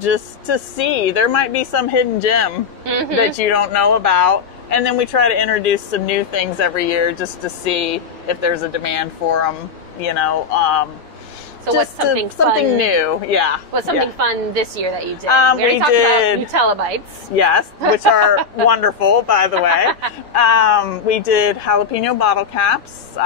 just to see. There might be some hidden gem that you don't know about. And then we try to introduce some new things every year just to see if there's a demand for them, So what's something new? Yeah. What's something fun this year that you did? We already talked about Nutella bites. Yes, which are wonderful, by the way. We did jalapeno bottle caps.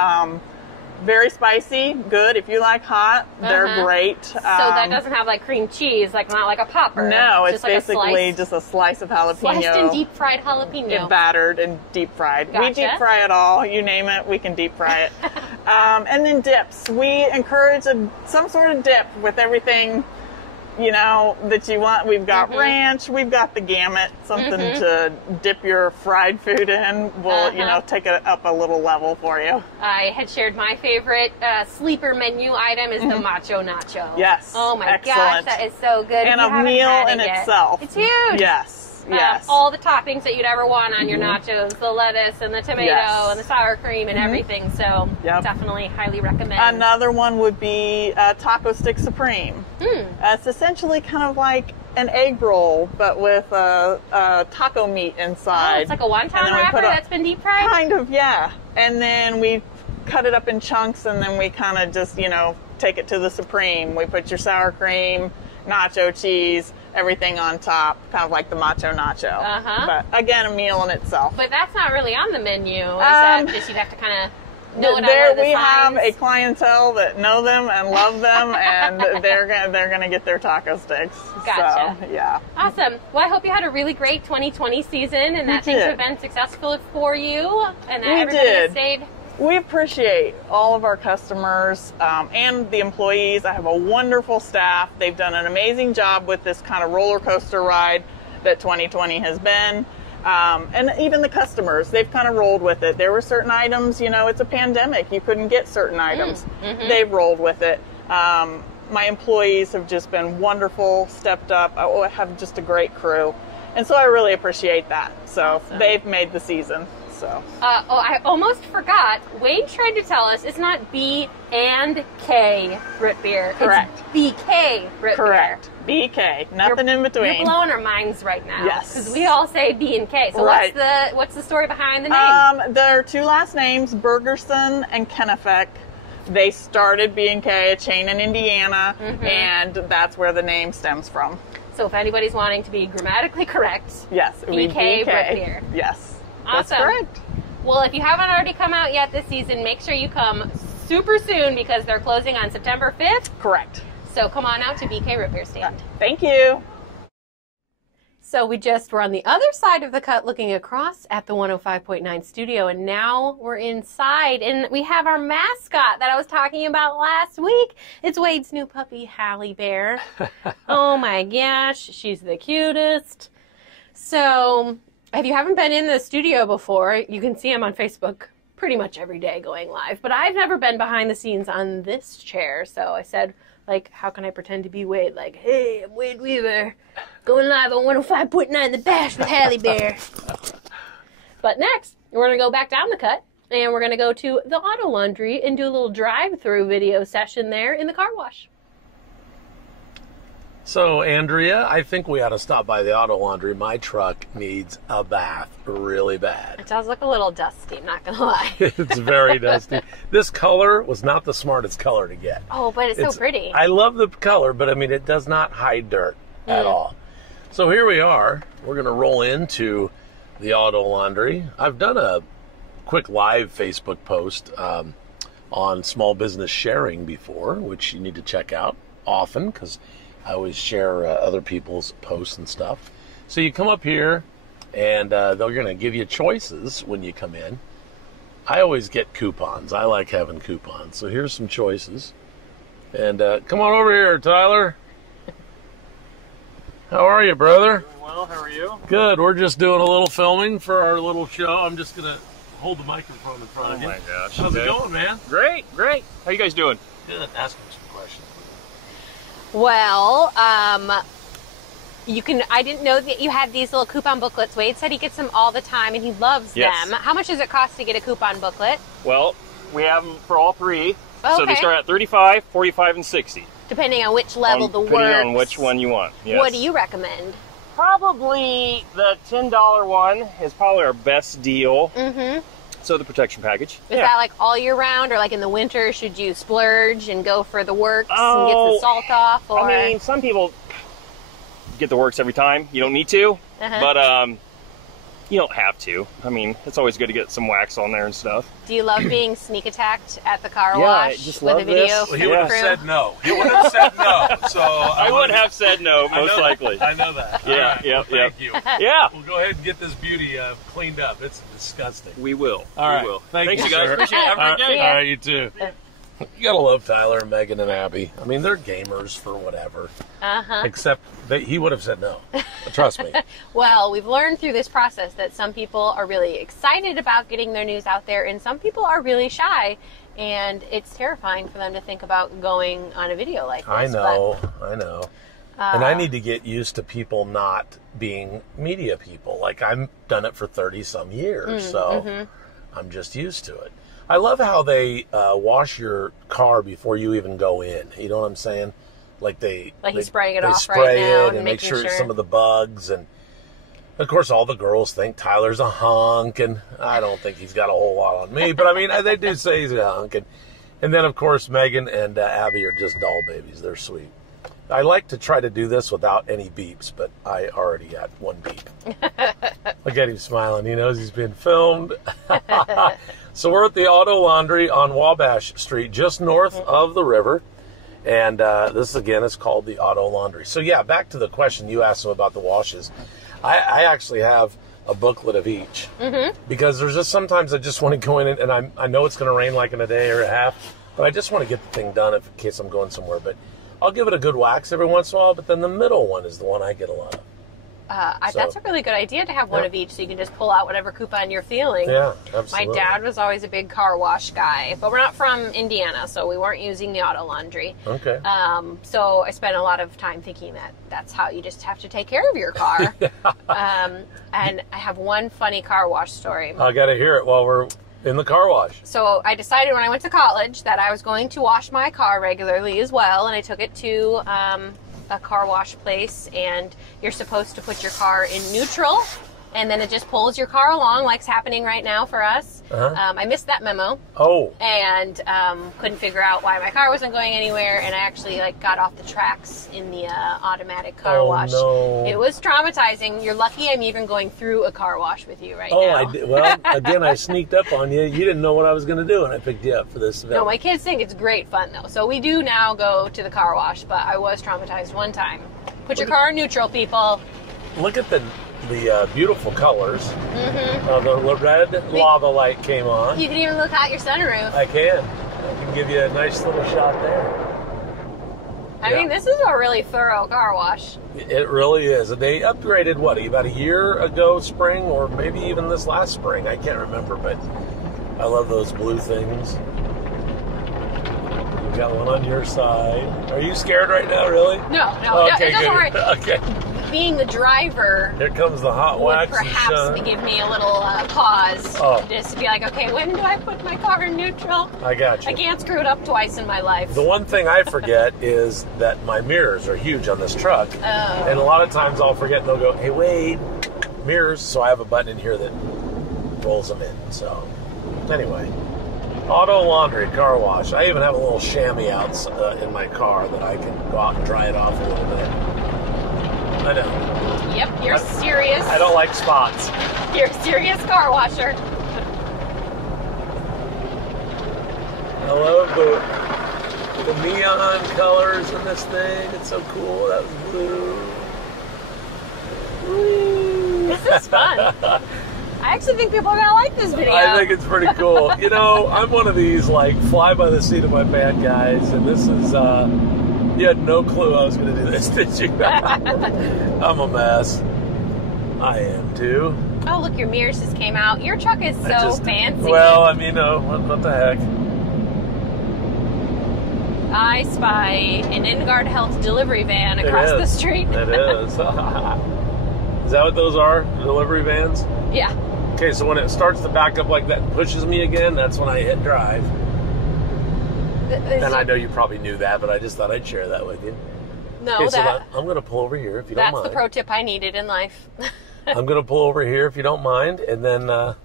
Very spicy, good. If you like hot, they're great. So that doesn't have like cream cheese, like not like a popper. No, it's like basically just a slice of jalapeno. Sliced and deep fried jalapeno. Battered and deep fried. Gotcha. We deep fry it all. You name it, we can deep fry it. And then dips. We encourage some sort of dip with everything, that you want. We've got ranch. We've got the gamut. Something to dip your fried food in will, take it up a little level for you. I had shared my favorite sleeper menu item is the macho nacho. Yes. Oh my excellent. gosh, that is so good. And a meal in itself. It's huge. Yes. Yes. All the toppings that you'd ever want on your nachos, the lettuce and the tomato and the sour cream and everything. So definitely highly recommend. Another one would be Taco Stick Supreme. It's essentially kind of like an egg roll, but with taco meat inside. Oh, it's like a wonton wrapper that's been deep fried? Kind of, yeah. And then we cut it up in chunks, and then we kind of just, take it to the Supreme. We put your sour cream, nacho cheese, everything on top, kind of like the macho nacho. But again, a meal in itself. But that's not really on the menu. Is that just you'd have to kind of know it on one of the we signs? have a clientele that know them and love them, and they're gonna get their taco sticks. Gotcha. So, yeah. Awesome. Well, I hope you had a really great 2020 season, and that things have been successful for you, and that everybody has stayed. We appreciate all of our customers and the employees. I have a wonderful staff. They've done an amazing job with this kind of roller coaster ride that 2020 has been. And even the customers, they've kind of rolled with it. There were certain items, it's a pandemic. You couldn't get certain items. They've rolled with it. My employees have just been wonderful, stepped up. I have just a great crew. And so I really appreciate that. So they've made the season. So. I almost forgot. Wade tried to tell us it's not B and K root beer. Correct. It's BK root Correct. beer. BK. Nothing in between. You're blowing our minds right now. Yes. Because we all say B and K. So what's the story behind the name? There are two last names, Bergerson and Kennebec. They started B&K, a chain in Indiana, and that's where the name stems from. So if anybody's wanting to be grammatically correct, yes, BK root beer. Yes. Awesome. That's correct. Well, if you haven't already come out yet this season, make sure you come super soon because they're closing on September 5th. Correct. So come on out to BK Root Beer Stand. Thank you. So we just were on the other side of the cut looking across at the 105.9 studio, and now we're inside, and we have our mascot that I was talking about last week. It's Wade's new puppy, Halle Bear. Oh my gosh, she's the cutest. So if you haven't been in the studio before, you can see him on Facebook pretty much every day going live. But I've never been behind the scenes on this chair, so I said, how can I pretend to be Wade? Hey, I'm Wade Weaver, going live on 105.9 The Bash with Halle Bear. But next, we're going to go back down the cut, and we're going to go to the auto laundry and do a little drive-through video session there in the car wash. So, Andrea, I think we ought to stop by the auto laundry. My truck needs a bath really bad. It does look a little dusty, not going to lie. It's very dusty. This color was not the smartest color to get. Oh, but it's so pretty. I love the color, but I mean, it does not hide dirt at all. So here we are. We're going to roll into the auto laundry. I've done a quick live Facebook post on small business sharing before, which you need to check out often because I always share other people's posts and stuff. So you come up here, and they're going to give you choices when you come in. I always get coupons. I like having coupons. So here's some choices. And come on over here, Tyler. How are you, brother? Doing well. How are you? Good. We're just doing a little filming for our little show. I'm just going to hold the microphone in front of you. Oh, my gosh. How's it going, man? Great. How you guys doing? Good. Ask me some questions. Well, I didn't know that you had these little coupon booklets. Wade said he gets them all the time and he loves Yes. them. How much does it cost to get a coupon booklet? Well, we have them for all three. Okay. So they start at 35, 45, and 60. Depending on which level the works. Depending on which one you want. Yes. What do you recommend? Probably the $10 one is probably our best deal. Mm-hmm. So the protection package. Is that like all year round, or like in the winter, should you splurge and go for the works and get the salt off? Or? I mean, some people get the works every time. You don't need to, but you don't have to. I mean, it's always good to get some wax on there and stuff. Do you love being sneak attacked at the car wash just with a video? Well, he would have said no. He would have said no. So I would have said no, most likely. I know that. Yeah, right. yeah, Well, thank you. Yeah. We'll go ahead and get this beauty cleaned up. It's disgusting. We will. All right. We will. Thanks you guys. sir. Appreciate it. Have a great day. All right, you too. You gotta love Tyler, and Megan, and Abby. I mean, they're gamers for whatever. Except he would have said no. Trust me. Well, we've learned through this process that some people are really excited about getting their news out there, and some people are really shy, and it's terrifying for them to think about going on a video like this. I know. And I need to get used to people not being media people. Like, I've done it for 30-some years, so I'm just used to it. I love how they wash your car before you even go in. You know what I'm saying? Like he's spraying it off spray right now it and make making sure some of the bugs. And of course, all the girls think Tyler's a hunk, and I don't think he's got a whole lot on me. But I mean, they do say he's a hunk. And then of course, Megan and Abby are just doll babies. They're sweet. I like to try to do this without any beeps, but I already got one beep. Look at him smiling. He knows he's being filmed. So we're at the Auto Laundry on Wabash Street, just north of the river. And this, again, is called the Auto Laundry. So, yeah, back to the question you asked them about the washes. I actually have a booklet of each. Because there's just sometimes I just want to go in and I know it's going to rain like in a day or a half. But I just want to get the thing done in case I'm going somewhere. But I'll give it a good wax every once in a while. But then the middle one is the one I get a lot of. That's a really good idea to have one of each, so you can just pull out whatever coupon you're feeling. Yeah, absolutely. My dad was always a big car wash guy, but we're not from Indiana, so we weren't using the Auto Laundry. Okay. So I spent a lot of time thinking that that's how you just have to take care of your car. And I have one funny car wash story. I got to hear it while we're in the car wash. So I decided when I went to college that I was going to wash my car regularly as well, and I took it to a car wash place, and you're supposed to put your car in neutral, and then it just pulls your car along, like's happening right now for us. I missed that memo. And couldn't figure out why my car wasn't going anywhere, and I actually got off the tracks in the automatic car wash. No. It was traumatizing. You're lucky I'm even going through a car wash with you right now. I did. Well, again, I sneaked up on you. You didn't know what I was going to do, and I picked you up for this event. No, my kids think it's great fun though. So we do now go to the car wash, but I was traumatized one time. Put your car in neutral, people. Look at the beautiful colors. The red lava light came on. You can even look out your sunroof. I can give you a nice little shot there. I mean, this is a really thorough car wash. It really is. They upgraded, about a year ago spring, or maybe even this last spring. I can't remember, but I love those blue things. You got one on your side. Are you scared right now, really? No, Okay, don't worry. Okay. Being the driver, here comes the hot wax. Would perhaps give me a little pause, just to be like, okay, when do I put my car in neutral? I got you. I can't screw it up twice in my life. The one thing I forget is that my mirrors are huge on this truck, and a lot of times I'll forget, and they'll go, "Hey, Wade, mirrors." So I have a button in here that rolls them in. So anyway, Auto Laundry car wash. I even have a little chamois out in my car that I can go out and dry it off a little bit. I know. Yep, you're serious. I don't like spots. You're a serious car washer. I love the neon colors in this thing. It's so cool. That was blue. Whee. This is fun. I actually think people are going to like this video. I think it's pretty cool. You know, I'm one of these, like, fly by the seat of my pants guys, and this is, you had no clue I was going to do this, did you? I'm a mess. I am, too. Oh, look, your mirrors just came out. Your truck is so fancy. Well, I mean, what the heck? I spy an InGuard Health delivery van across the street. It is. Is that what those are? Delivery vans? Yeah. Okay, so when it starts to back up like that and pushes me again, that's when I hit drive. And I know you probably knew that, but I just thought I'd share that with you. No, okay, so I'm going to pull over here if you don't mind. That's the pro tip I needed in life. I'm going to pull over here if you don't mind, and then...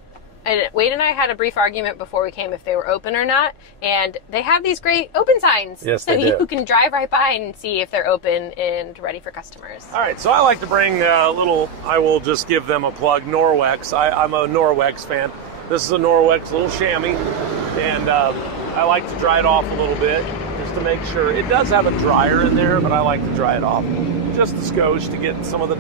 Wade and I had a brief argument before we came if they were open or not, and they have these great open signs. Yes, so they do. You can drive right by and see if they're open and ready for customers. All right, so I like to bring I will just give them a plug, Norwex. I'm a Norwex fan. This is a Norwex little chamois, and I like to dry it off a little bit just to make sure. It does have a dryer in there, but I like to dry it off just a skosh to get some of the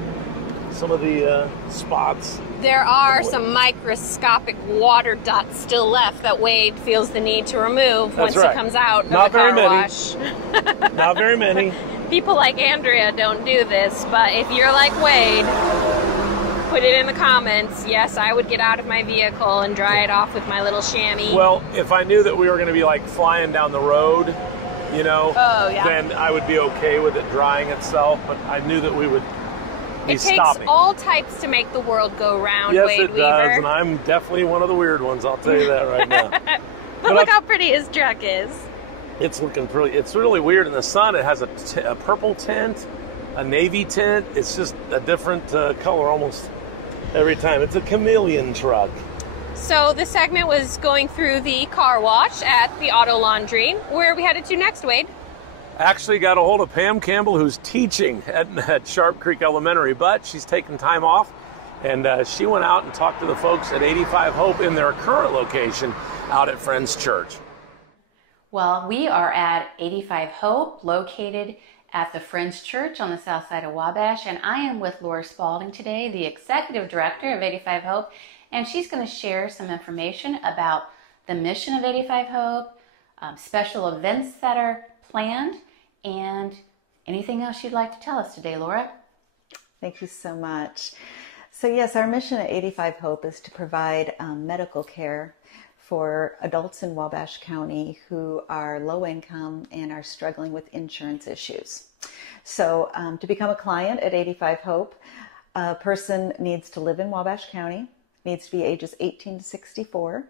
spots. There are some microscopic water dots still left that Wade feels the need to remove once he comes out of the car wash. Not very many. People like Andrea don't do this, but if you're like Wade, put it in the comments. Yes, I would get out of my vehicle and dry it off with my little chamois. Well, if I knew that we were going to be like flying down the road, you know, then I would be okay with it drying itself, but I knew that we would be stopping. It takes all types to make the world go round, yes, Wade it Weaver. does, and I'm definitely one of the weird ones, I'll tell you that right now. But look how pretty his truck is. It's looking pretty. It's really weird in the sun. It has a purple tint, a navy tint. It's just a different color almost every time. It's a chameleon truck. So this segment was going through the car wash at the auto laundry. Where are we headed to next, Wade? Actually got a hold of Pam Campbell, who's teaching at Sharp Creek Elementary, but she's taking time off, and she went out and talked to the folks at 85 Hope in their current location out at Friends Church. Well, we are at 85 Hope, located at the Friends Church on the south side of Wabash, and I am with Laura Spalding today, the Executive Director of 85 Hope, and she's going to share some information about the mission of 85 Hope, special events that are planned, and anything else you'd like to tell us today, Laura? Thank you so much. So yes, our mission at 85 Hope is to provide medical care for adults in Wabash County who are low income and are struggling with insurance issues. So to become a client at 85 Hope, a person needs to live in Wabash County, needs to be ages 18 to 64,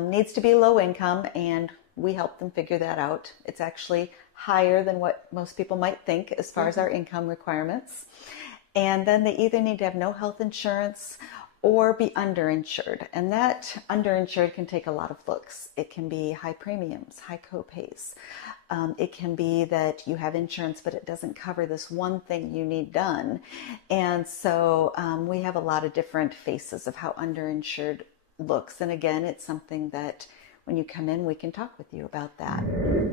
needs to be low income, and we help them figure that out. It's actually higher than what most people might think as far as our income requirements. And then they either need to have no health insurance or be underinsured. And that underinsured can take a lot of looks. It can be high premiums, high copays. It can be that you have insurance, but it doesn't cover this one thing you need done. And so we have a lot of different faces of how underinsured looks. And again, it's something that when you come in, we can talk with you about that.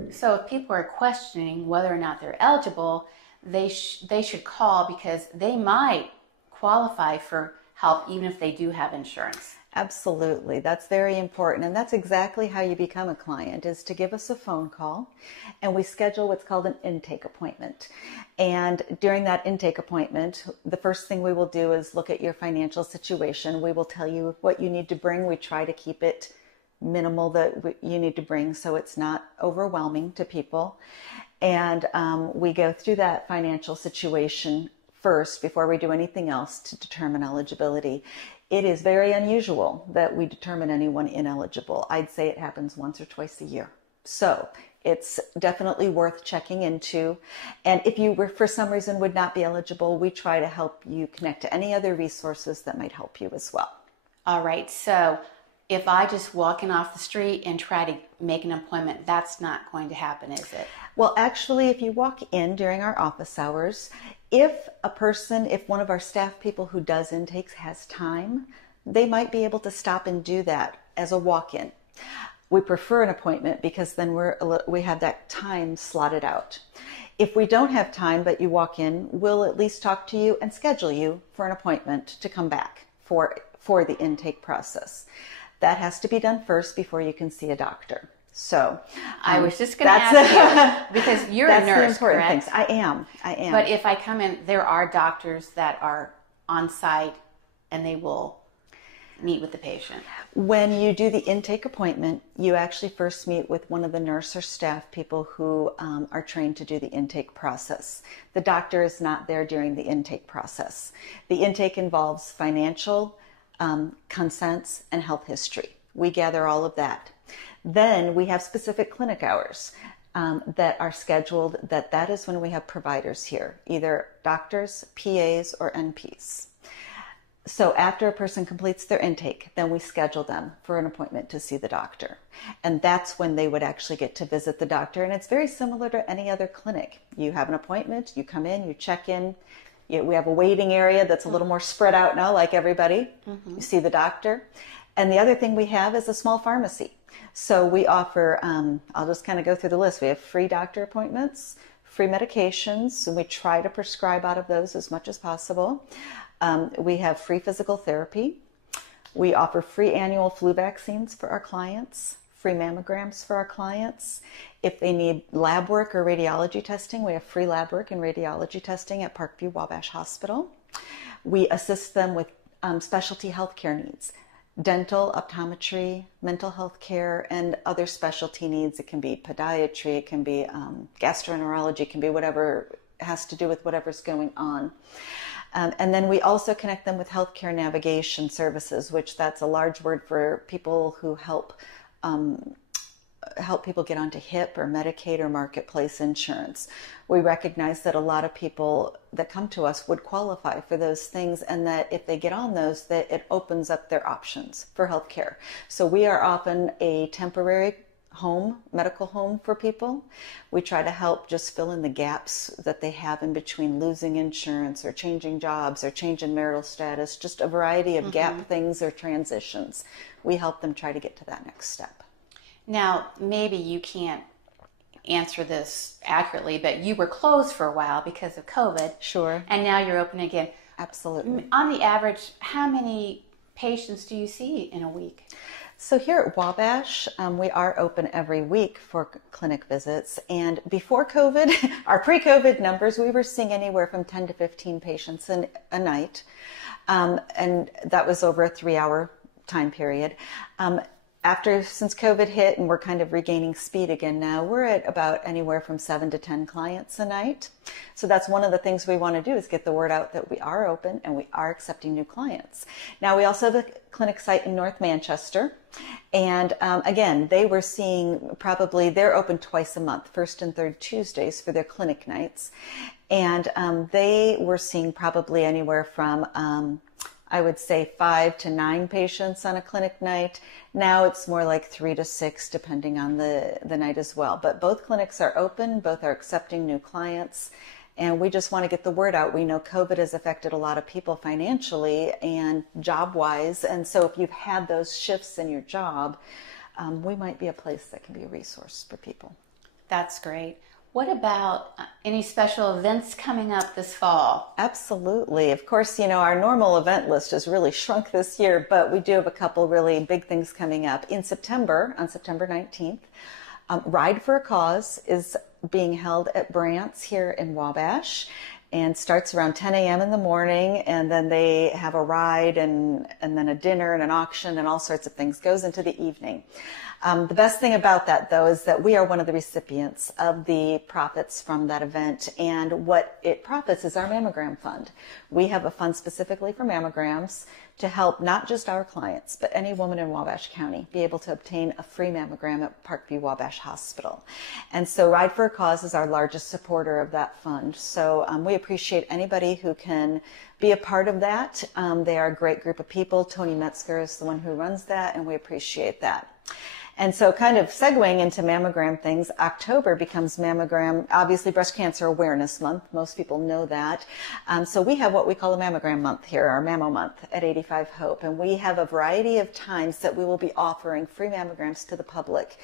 So if people are questioning whether or not they're eligible, they should call because they might qualify for help even if they do have insurance. Absolutely. That's very important. And that's exactly how you become a client, is to give us a phone call, and we schedule what's called an intake appointment. And during that intake appointment, the first thing we will do is look at your financial situation. We will tell you what you need to bring. We try to keep it minimal that you need to bring so it's not overwhelming to people. And we go through that financial situation first before we do anything else to determine eligibility. It is very unusual that we determine anyone ineligible. I'd say it happens once or twice a year. So it's definitely worth checking into. And if you were, for some reason, would not be eligible, we try to help you connect to any other resources that might help you as well. All right. So if I just walk in off the street and try to make an appointment, that's not going to happen, is it? Well, actually, if you walk in during our office hours, if one of our staff people who does intakes has time, they might be able to stop and do that as a walk-in. we prefer an appointment because then we have that time slotted out. If we don't have time, but you walk in, we'll at least talk to you and schedule you for an appointment to come back for the intake process. That has to be done first before you can see a doctor. So I was just going to ask you, because you're a nurse, correct? I am. But if I come in, there are doctors that are on site and they will meet with the patient. When you do the intake appointment, you actually first meet with one of the nurse or staff people who are trained to do the intake process. The doctor is not there during the intake process. The intake involves financial, consents, and health history. We gather all of that. Then we have specific clinic hours that are scheduled. That is when we have providers here, either doctors, PAs, or NPs. So after a person completes their intake, then we schedule them for an appointment to see the doctor. And that's when they would actually get to visit the doctor. And it's very similar to any other clinic. You have an appointment, you come in, you check in. We have a waiting area that's a little more spread out now, like everybody. Mm-hmm. You see the doctor. And the other thing we have is a small pharmacy. So we offer, I'll just kind of go through the list. We have free doctor appointments, free medications, and we try to prescribe out of those as much as possible. We have free physical therapy. We offer free annual flu vaccines for our clients, free mammograms for our clients. If they need lab work or radiology testing, we have free lab work and radiology testing at Parkview Wabash Hospital. We assist them with specialty healthcare needs, dental, optometry, mental health care, and other specialty needs. It can be podiatry, it can be gastroenterology, it can be whatever has to do with whatever's going on. And then we also connect them with healthcare navigation services, which that's a large word for people who help people get onto HIP or Medicaid or Marketplace insurance. We recognize that a lot of people that come to us would qualify for those things, and that if they get on those, that it opens up their options for healthcare. So we are often a temporary medical home for people. We try to help just fill in the gaps that they have in between losing insurance or changing jobs or changing marital status, just a variety of gap things or transitions. We help them try to get to that next step. Now, maybe you can't answer this accurately, but you were closed for a while because of COVID. Sure. And now you're open again. Absolutely. On the average, how many patients do you see in a week? So here at Wabash, we are open every week for clinic visits. And before COVID, our pre-COVID numbers, we were seeing anywhere from 10 to 15 patients a night. And that was over a 3-hour time period. Since COVID hit and we're kind of regaining speed again now, we're at about anywhere from 7 to 10 clients a night. So that's one of the things we want to do, is get the word out that we are open and we are accepting new clients. Now, we also have a clinic site in North Manchester. And again, they're open twice a month, first and third Tuesdays for their clinic nights. And they were seeing probably anywhere from I would say 5 to 9 patients on a clinic night. Now it's more like 3 to 6, depending on the night as well. But both clinics are open, both are accepting new clients, and we just want to get the word out. We know COVID has affected a lot of people financially and job-wise, and so if you've had those shifts in your job, we might be a place that can be a resource for people. That's great. What about any special events coming up this fall? Absolutely. Of course, our normal event list has really shrunk this year, but we do have a couple really big things coming up. In September, on September 19th, Ride for a Cause is being held at Brant's here in Wabash, and starts around 10 a.m. in the morning, and then they have a ride and then a dinner and an auction and all sorts of things. Goes into the evening. The best thing about that, though, is that we are one of the recipients of the profits from that event, and what it profits is our mammogram fund. We have a fund specifically for mammograms to help not just our clients, but any woman in Wabash County be able to obtain a free mammogram at Parkview Wabash Hospital. And so Ride for a Cause is our largest supporter of that fund. So we appreciate anybody who can be a part of that. They are a great group of people. Tony Metzger is the one who runs that, and we appreciate that. And so kind of segueing into mammogram things, October becomes mammogram, obviously Breast Cancer Awareness Month. Most people know that. So we have what we call a mammogram month here, our Mammo Month at 85 Hope. And we have a variety of times that we will be offering free mammograms to the public.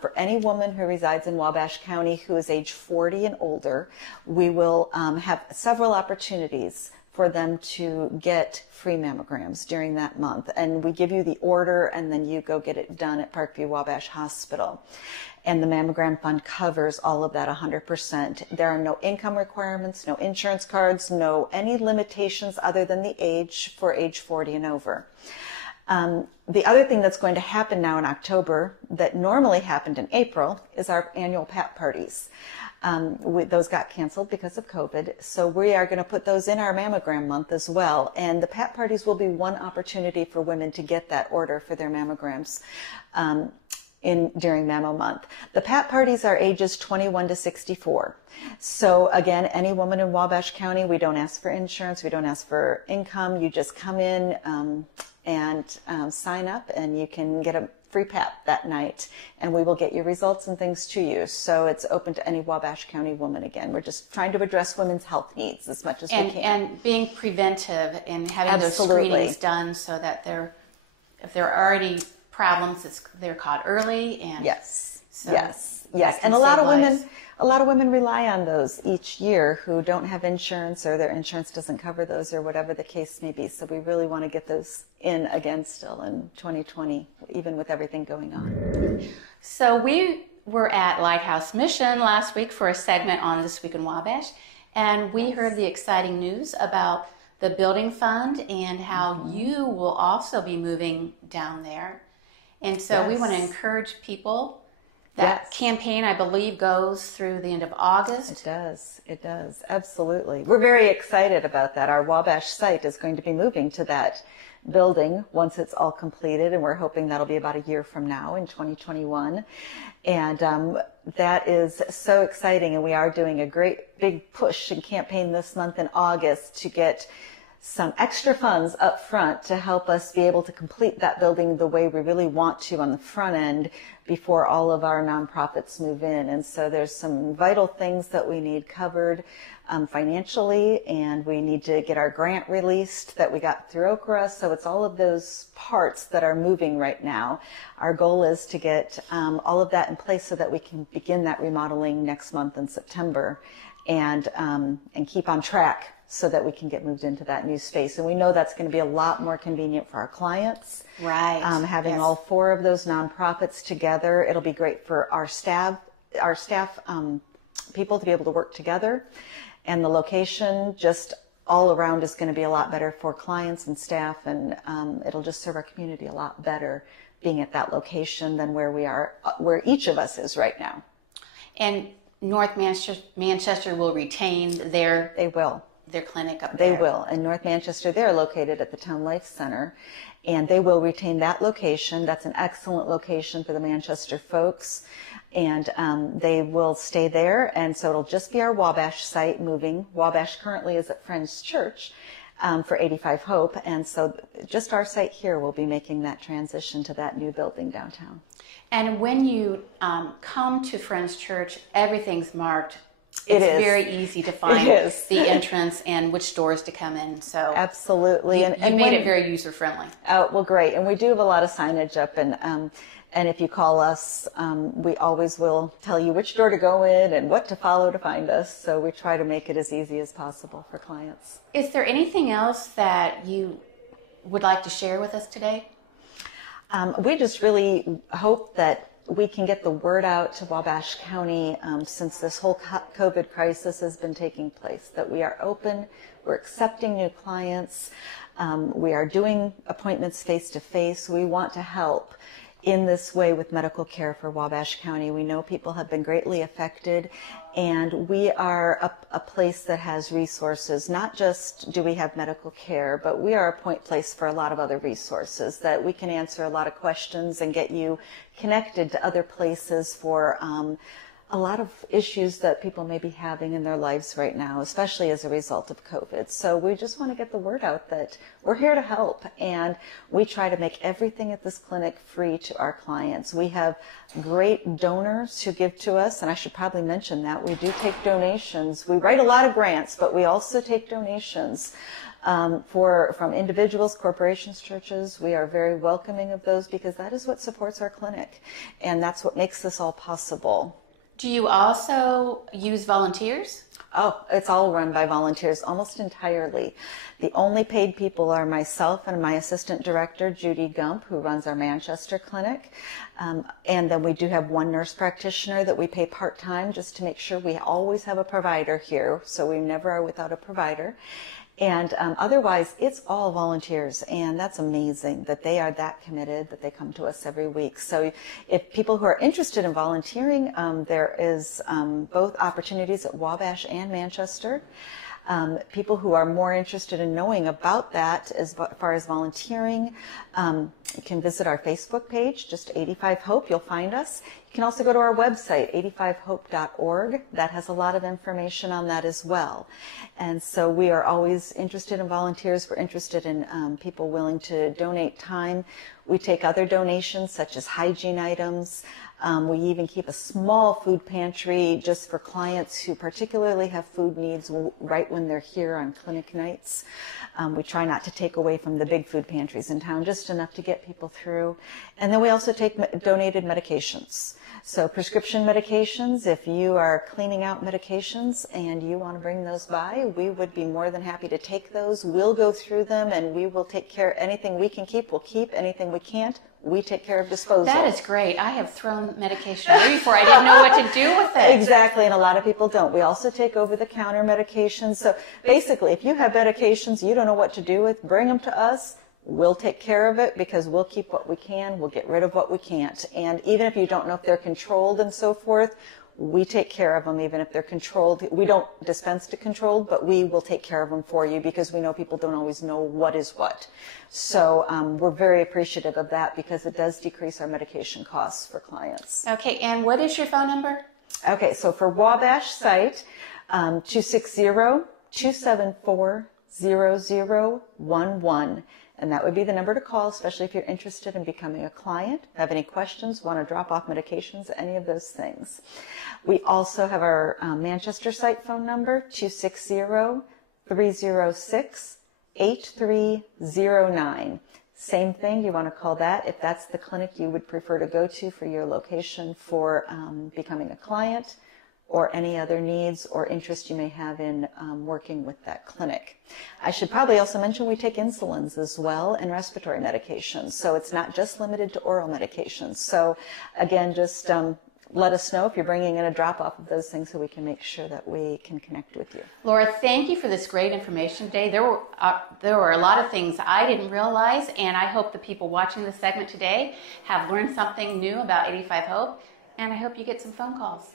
For any woman who resides in Wabash County who is age 40 and older, we will have several opportunities for them to get free mammograms during that month. And we give you the order, and then you go get it done at Parkview Wabash Hospital. And the mammogram fund covers all of that 100%. There are no income requirements, no insurance cards, no any limitations other than the age for age 40 and over. The other thing that's going to happen now in October that normally happened in April is our annual PAP parties. Those got canceled because of COVID, so we are going to put those in our mammogram month as well. And the PAP parties will be one opportunity for women to get that order for their mammograms during Mammo Month. The PAP parties are ages 21 to 64. So again, any woman in Wabash County, we don't ask for insurance, we don't ask for income. You just come in and sign up, and you can get a free PAP that night, and we will get your results and things to you. So it's open to any Wabash County woman. Again, we're just trying to address women's health needs as much as we can. And being preventive and having Absolutely. those screenings done so that if there are already problems, they're caught early. And yes, so yes. And a lot of women rely on those each year who don't have insurance, or their insurance doesn't cover those, or whatever the case may be. So we really want to get those in again still in 2020, even with everything going on. So we were at Lighthouse Mission last week for a segment on This Week in Wabash, and we heard the exciting news about the building fund and how you will also be moving down there. And so we want to encourage people. That campaign, I believe, goes through the end of August. It does, absolutely. We're very excited about that. Our Wabash site is going to be moving to that building once it's all completed, and we're hoping that'll be about a year from now in 2021. And that is so exciting, and we are doing a great big push and campaign this month in August to get some extra funds up front to help us be able to complete that building the way we really want to on the front end before all of our nonprofits move in. And so there's some vital things that we need covered financially, and we need to get our grant released that we got through Okra. So it's all of those parts that are moving right now. Our goal is to get all of that in place so that we can begin that remodeling next month in September, and keep on track so that we can get moved into that new space. And we know that's going to be a lot more convenient for our clients. Right. Having all four of those nonprofits together, it'll be great for our staff people to be able to work together. And the location just all around is going to be a lot better for clients and staff, and it'll just serve our community a lot better being at that location than where each of us is right now. And North Manchester will retain their clinic up there. They will. In North Manchester, they're located at the Town Life Center, and they will retain that location. That's an excellent location for the Manchester folks, and they will stay there. And so it'll just be our Wabash site moving. Wabash currently is at Friends Church for 85 Hope, and so just our site here will be making that transition to that new building downtown. And when you come to Friends Church, everything's marked. It's very easy to find the entrance and which doors to come in. So absolutely, you made it very user friendly. Oh, well, great. And we do have a lot of signage up, and if you call us, we always will tell you which door to go in and what to follow to find us. So we try to make it as easy as possible for clients. Is there anything else that you would like to share with us today? We just really hope that we can get the word out to Wabash County since this whole COVID crisis has been taking place, that we are open, we're accepting new clients, we are doing appointments face-to-face. We want to help in this way with medical care for Wabash County. We know people have been greatly affected, and we are a place that has resources. Not just do we have medical care, but we are a point place for a lot of other resources that we can answer a lot of questions and get you connected to other places for a lot of issues that people may be having in their lives right now, especially as a result of COVID. So we just want to get the word out that we're here to help, and we try to make everything at this clinic free to our clients. We have great donors who give to us, and I should probably mention that we do take donations. We write a lot of grants, but we also take donations from individuals, corporations, churches. We are very welcoming of those because that is what supports our clinic, and that's what makes this all possible. Do you also use volunteers? Oh, it's all run by volunteers, almost entirely. The only paid people are myself and my assistant director, Judy Gump, who runs our Manchester clinic. And then we do have one nurse practitioner that we pay part-time just to make sure we always have a provider here, so we never are without a provider. And otherwise, it's all volunteers, and that's amazing that they are that committed, that they come to us every week. So if people who are interested in volunteering, there is both opportunities at Wabash and Manchester. People who are more interested in knowing about that as far as volunteering, you can visit our Facebook page, just 85 Hope, you'll find us. You can also go to our website, 85hope.org. That has a lot of information on that as well. And so we are always interested in volunteers. We're interested in people willing to donate time. We take other donations such as hygiene items. We even keep a small food pantry just for clients who particularly have food needs right when they're here on clinic nights. We try not to take away from the big food pantries in town, just enough to get people through. And then we also take donated medications. So prescription medications, if you are cleaning out medications and you want to bring those by, we would be more than happy to take those. We'll go through them and we will take care. Anything we can keep, we'll keep. Anything we can't, we take care of disposal. That is great. I have thrown medication away before. I didn't know what to do with it. Exactly, and a lot of people don't. We also take over-the-counter medications. So basically, if you have medications you don't know what to do with, bring them to us. We'll take care of it because we'll keep what we can. We'll get rid of what we can't. And even if you don't know if they're controlled and so forth, we take care of them even if they're controlled. We don't dispense to controlled, but we will take care of them for you because we know people don't always know what is what. So we're very appreciative of that because it does decrease our medication costs for clients. Okay, and what is your phone number? Okay, so for Wabash site, 260-274-0011. And that would be the number to call, especially if you're interested in becoming a client, have any questions, want to drop off medications, any of those things. We also have our Manchester site phone number, 260-306-8309. Same thing, you want to call that if that's the clinic you would prefer to go to for your location for becoming a client, or any other needs or interest you may have in working with that clinic. I should probably also mention we take insulins as well and respiratory medications, so it's not just limited to oral medications. So again, just let us know if you're bringing in a drop-off of those things so we can make sure that we can connect with you. Laura, thank you for this great information today. There were a lot of things I didn't realize, and I hope the people watching this segment today have learned something new about 85 Hope, and I hope you get some phone calls.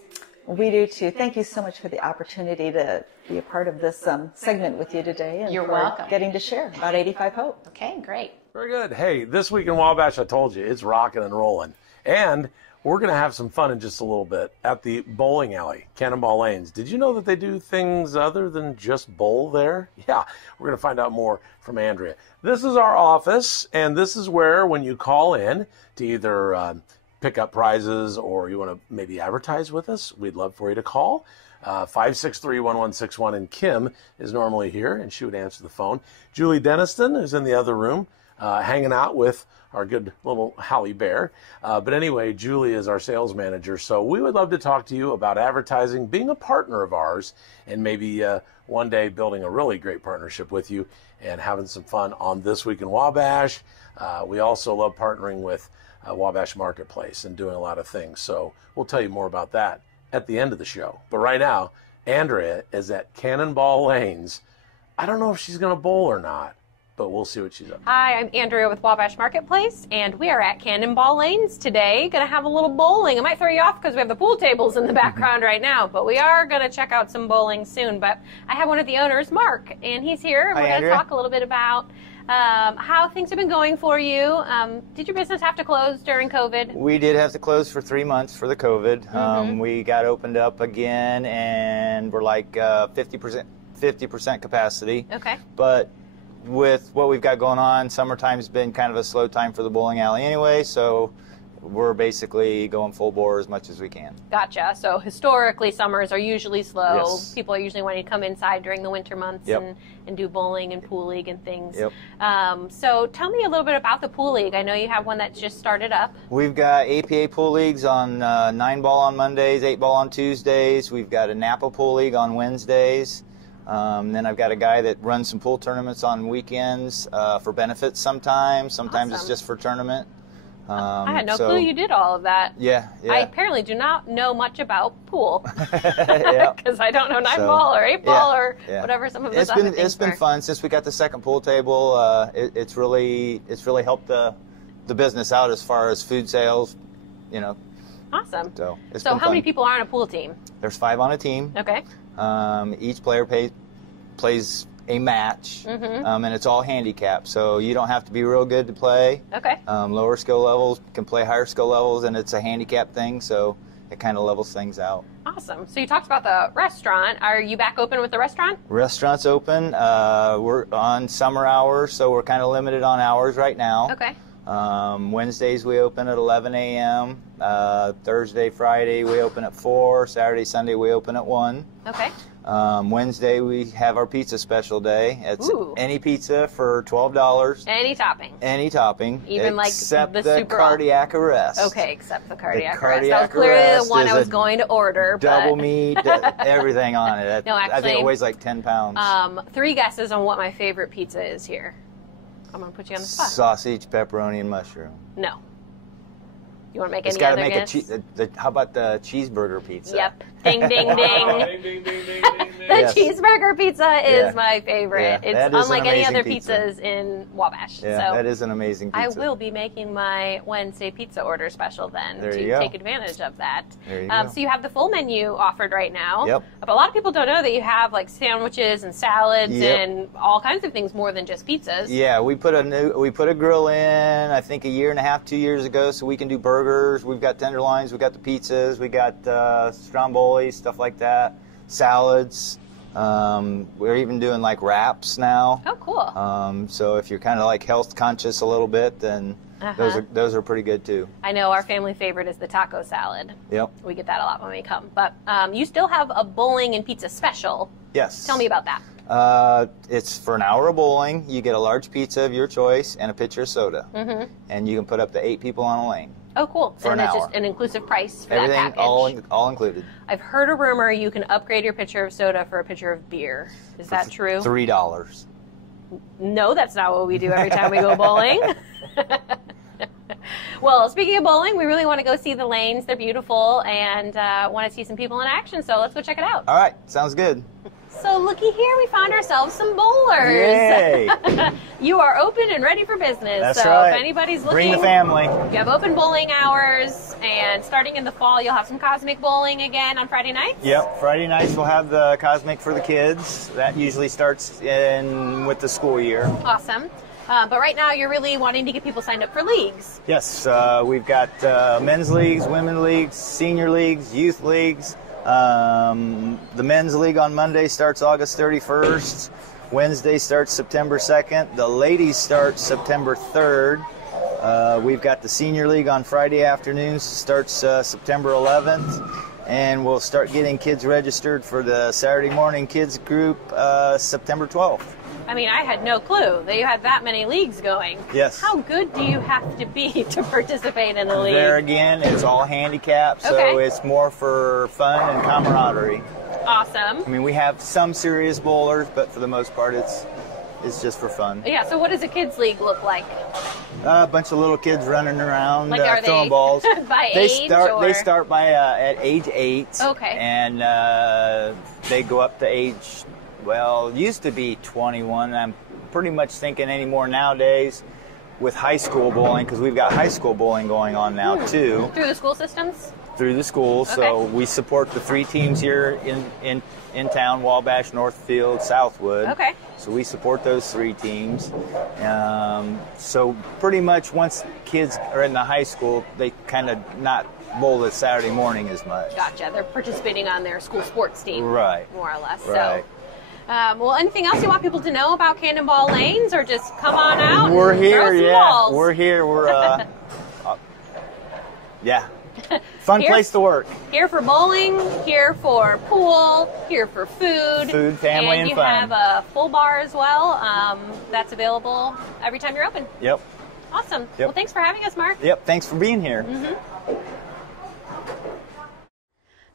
We do too. Thank you so much for the opportunity to be a part of this segment with you today. And You're welcome. Getting to share about 85 Hope. Okay, great. Very good. Hey, this week in Wabash, I told you, it's rocking and rolling. And we're going to have some fun in just a little bit at the bowling alley, Cannonball Lanes. Did you know that they do things other than just bowl there? Yeah, we're going to find out more from Andrea. This is our office, and this is where when you call in to either pick up prizes or you want to maybe advertise with us, we'd love for you to call. 563-1161, and Kim is normally here, and she would answer the phone. Julie Denniston is in the other room, hanging out with our good little Halle Bear. But anyway, Julie is our sales manager, so we would love to talk to you about advertising, being a partner of ours, and maybe one day building a really great partnership with you and having some fun on This Week in Wabash. We also love partnering with Wabash Marketplace and doing a lot of things. So we'll tell you more about that at the end of the show. But right now, Andrea is at Cannonball Lanes. I don't know if she's going to bowl or not, but we'll see what she's up to. Hi, I'm Andrea with Wabash Marketplace, and we are at Cannonball Lanes today. Going to have a little bowling. It might throw you off because we have the pool tables in the background right now, but we are going to check out some bowling soon. But I have one of the owners, Mark, and he's here. And we're going to talk a little bit about How things have been going for you. Did your business have to close during COVID? We did have to close for 3 months for the COVID. We got opened up again, and we're like 50% capacity. Okay. But with what we've got going on, summertime's been kind of a slow time for the bowling alley anyway, so we're basically going full bore as much as we can. Gotcha. So historically, summers are usually slow. Yes. People are usually wanting to come inside during the winter months and do bowling and pool league and things. Yep. So tell me a little bit about the pool league. I know you have one that just started up. We've got APA pool leagues on 9-ball on Mondays, 8-ball on Tuesdays. We've got a Napa pool league on Wednesdays. Then I've got a guy that runs some pool tournaments on weekends for benefits sometimes. Sometimes it's just for tournament. I had no clue you did all of that. Yeah. I apparently do not know much about pool because I don't know 9-ball or 8-ball or whatever some of those other things It's been fun since we got the second pool table. It's really helped the business out as far as food sales, Awesome. So how many people are on a pool team? There's 5 on a team. Okay. Each player plays a match, and it's all handicapped, so you don't have to be real good to play. Okay. Lower skill levels can play higher skill levels, and it's a handicap thing, so it kind of levels things out. Awesome. So you talked about the restaurant. Are you back open with the restaurant? Restaurant's open. We're on summer hours, so we're kind of limited on hours right now. Okay. Wednesdays we open at 11 a.m. Thursday, Friday we open at 4. Saturday, Sunday we open at 1. Okay. Wednesday we have our pizza special day. It's any pizza for $12. Any topping. Any topping. Even except like the super cardiac arrest. Okay, except the cardiac arrest. Cardiac That was clearly arrest the one is I was a going to order. Double meat, everything on it. No, I think actually, it weighs like 10 pounds. 3 guesses on what my favorite pizza is here. I'm going to put you on the spot. Sausage, pepperoni, and mushroom. No. You want to make It's any got other to make guess? how about the cheeseburger pizza? Yep. Ding, ding, ding. Ding, ding, ding, ding, ding. The cheeseburger pizza is my favorite. Yeah, It's unlike any other pizza. pizzas in Wabash. Yeah, so that is an amazing pizza. I will be making my Wednesday pizza order special then There to you go. take advantage of that. There you go. So you have the full menu offered right now. Yep. But a lot of people don't know that you have like sandwiches and salads Yep. and all kinds of things more than just pizzas. Yeah, we put a grill in, I think 1.5 years, 2 years ago, so we can do burgers. We've got tenderloins, we got the pizzas, we got stromboli, stuff like that, salads. We're even doing like wraps now. Oh, cool. So if you're kind of like health conscious a little bit, then those are pretty good too. I know our family favorite is the taco salad. Yep. We get that a lot when we come. But you still have a bowling and pizza special. Yes. Tell me about that. It's for an hour of bowling. You get a large pizza of your choice and a pitcher of soda. Mm-hmm. And you can put up to 8 people on a lane. Oh, cool. For and an it's hour. just an inclusive price for Everything, that package. all included. I've heard a rumor you can upgrade your pitcher of soda for a pitcher of beer. Is that true? $3. No, that's not what we do every time we go bowling. Well, speaking of bowling, we really want to go see the lanes. They're beautiful and want to see some people in action, so let's go check it out. All right, sounds good. So looky here, we found ourselves some bowlers. Yay! You are open and ready for business. That's so right. if anybody's looking, Bring the family. You have open bowling hours, and starting in the fall, you'll have some cosmic bowling again on Friday nights. Yep, Friday nights we'll have the Cosmic for the kids. That usually starts with the school year. Awesome. But right now, you're really wanting to get people signed up for leagues. Yes, we've got men's leagues, women's leagues, senior leagues, youth leagues. The men's league on Monday starts August 31st. Wednesday starts September 2nd. The ladies start September 3rd. We've got the senior league on Friday afternoons. Starts September 11th. And we'll start getting kids registered for the Saturday morning kids group September 12th. I mean, I had no clue that you had that many leagues going. Yes. How good do you have to be to participate in a league? There again, it's all handicapped, so Okay. it's more for fun and camaraderie. Awesome. I mean, we have some serious bowlers, but for the most part, it's just for fun. Yeah, so what does a kids league look like? A bunch of little kids running around, Like, are throwing they balls. by They age, start. or? They start by at age 8. Okay. And they go up to age. Well, it used to be 21. I'm pretty much thinking anymore nowadays. with high school bowling, because we've got high school bowling going on now too. Through the school systems? Through the schools. Okay. So we support the 3 teams here in town: Wabash, Northfield, Southwood. Okay. So we support those 3 teams. So pretty much once kids are in the high school, they kind of not bowl this Saturday morning as much. Gotcha. They're participating on their school sports team. Right. More or less. Right. So, well, anything else you want people to know about Cannonball Lanes, or just come on out? We're and here, throw some yeah. balls? We're here. We're yeah. Fun place to work. Here for bowling, here for pool, here for food. Food, family, and you fun. have a full bar as well. That's available every time you're open. Yep. Awesome. Yep. Well, thanks for having us, Mark. Yep. Thanks for being here.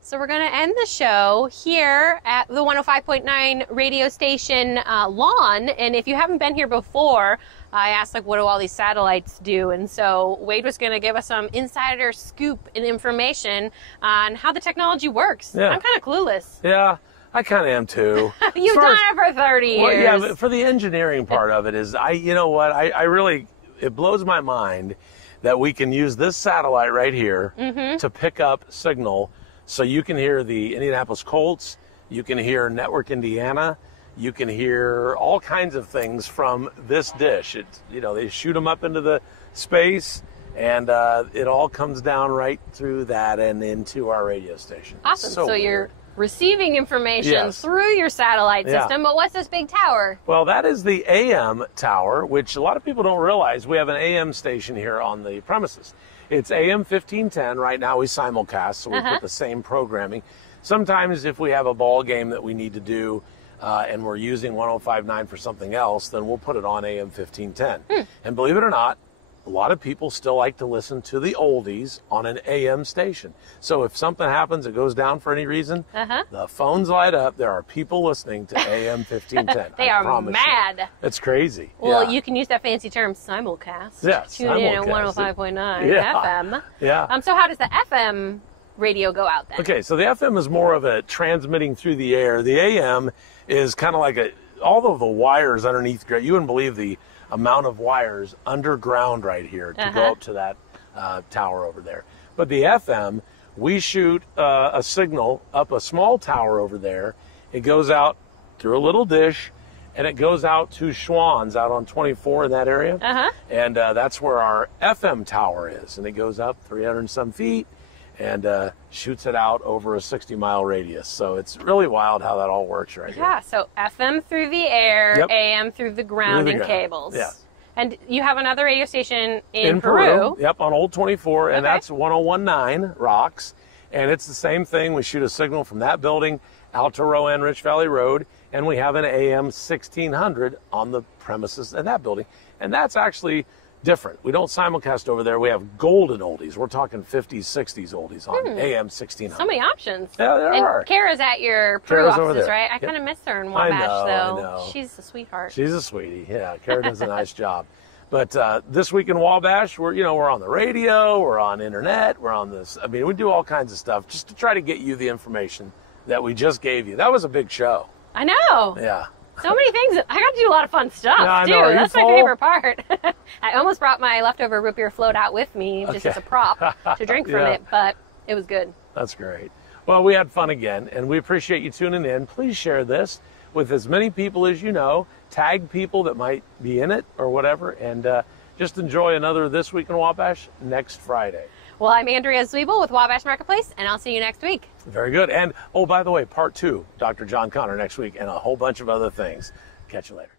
So we're going to end the show here at the 105.9 radio station lawn. And if you haven't been here before, I asked, like, what do all these satellites do? And so Wade was going to give us some insider scoop and information on how the technology works. Yeah. I'm kind of clueless. Yeah, I kind of am too. You've done it for 30 years. Well, yeah, but for the engineering part of it is, you know what, I really, it blows my mind that we can use this satellite right here to pick up signal. So you can hear the Indianapolis Colts, you can hear Network Indiana, you can hear all kinds of things from this dish. It's, you know, they shoot them up into the space, and it all comes down right through that and into our radio station. Awesome. So weird. you're receiving information Yes. through your satellite Yeah. system, but what's this big tower? Well, that is the AM tower, which a lot of people don't realize. We have an AM station here on the premises. It's AM 1510. Right now we simulcast, so we put the same programming. Sometimes if we have a ball game that we need to do and we're using 105.9 for something else, then we'll put it on AM 1510. And believe it or not, a lot of people still like to listen to the oldies on an AM station. So if something happens, it goes down for any reason, the phones light up. There are people listening to AM 1510. They are mad. It's crazy. Well, you can use that fancy term, simulcast. Yeah, Tune in at simulcast. 105.9 Yeah. FM. Yeah. So how does the FM radio go out then? Okay, so the FM is more of a transmitting through the air. The AM is kind of like all of the wires underneath. You wouldn't believe the amount of wires underground right here to go up to that tower over there. But the FM, we shoot a signal up a small tower over there. It goes out through a little dish, and it goes out to Schwann's out on 24 in that area. And that's where our FM tower is. And it goes up 300 and some feet and shoots it out over a 60-mile radius. So it's really wild how that all works right here. Yeah, so FM through the air, Yep. AM through the ground and cables. Yeah. And you have another radio station in Peru. Yep, on Old 24, and that's 1019 Rocks. And it's the same thing. We shoot a signal from that building out to Rowan Rich Valley Road, and we have an AM 1600 on the premises in that building. And that's actually different. We don't simulcast over there. We have golden oldies. We're talking 50s, 60s oldies on AM 1600. So many options. Yeah, there are. And Kara's at your Peru Kara's over offices, there. right? I Yep. kind of miss her in Wabash, I though. know. She's a sweetheart. She's a sweetie. Yeah, Kara does a nice job. But this week in Wabash, we're on the radio, we're on internet, we're on this. I mean, we do all kinds of stuff just to try to get you the information that we just gave you. That was a big show. I know. Yeah. So many things. I got to do a lot of fun stuff, Yeah, I too. know. Are you That's my full? favorite part. I almost brought my leftover root beer float out with me just as a prop to drink from Yeah. it, but it was good. That's great. Well, we had fun again, and we appreciate you tuning in. Please share this with as many people as you know. Tag people that might be in it or whatever, and just enjoy another This Week in Wabash next Friday. Well, I'm Andrea Zwiebel with Wabash Marketplace, and I'll see you next week. Very good. And, oh, by the way, part 2, Dr. John Connor next week, and a whole bunch of other things. Catch you later.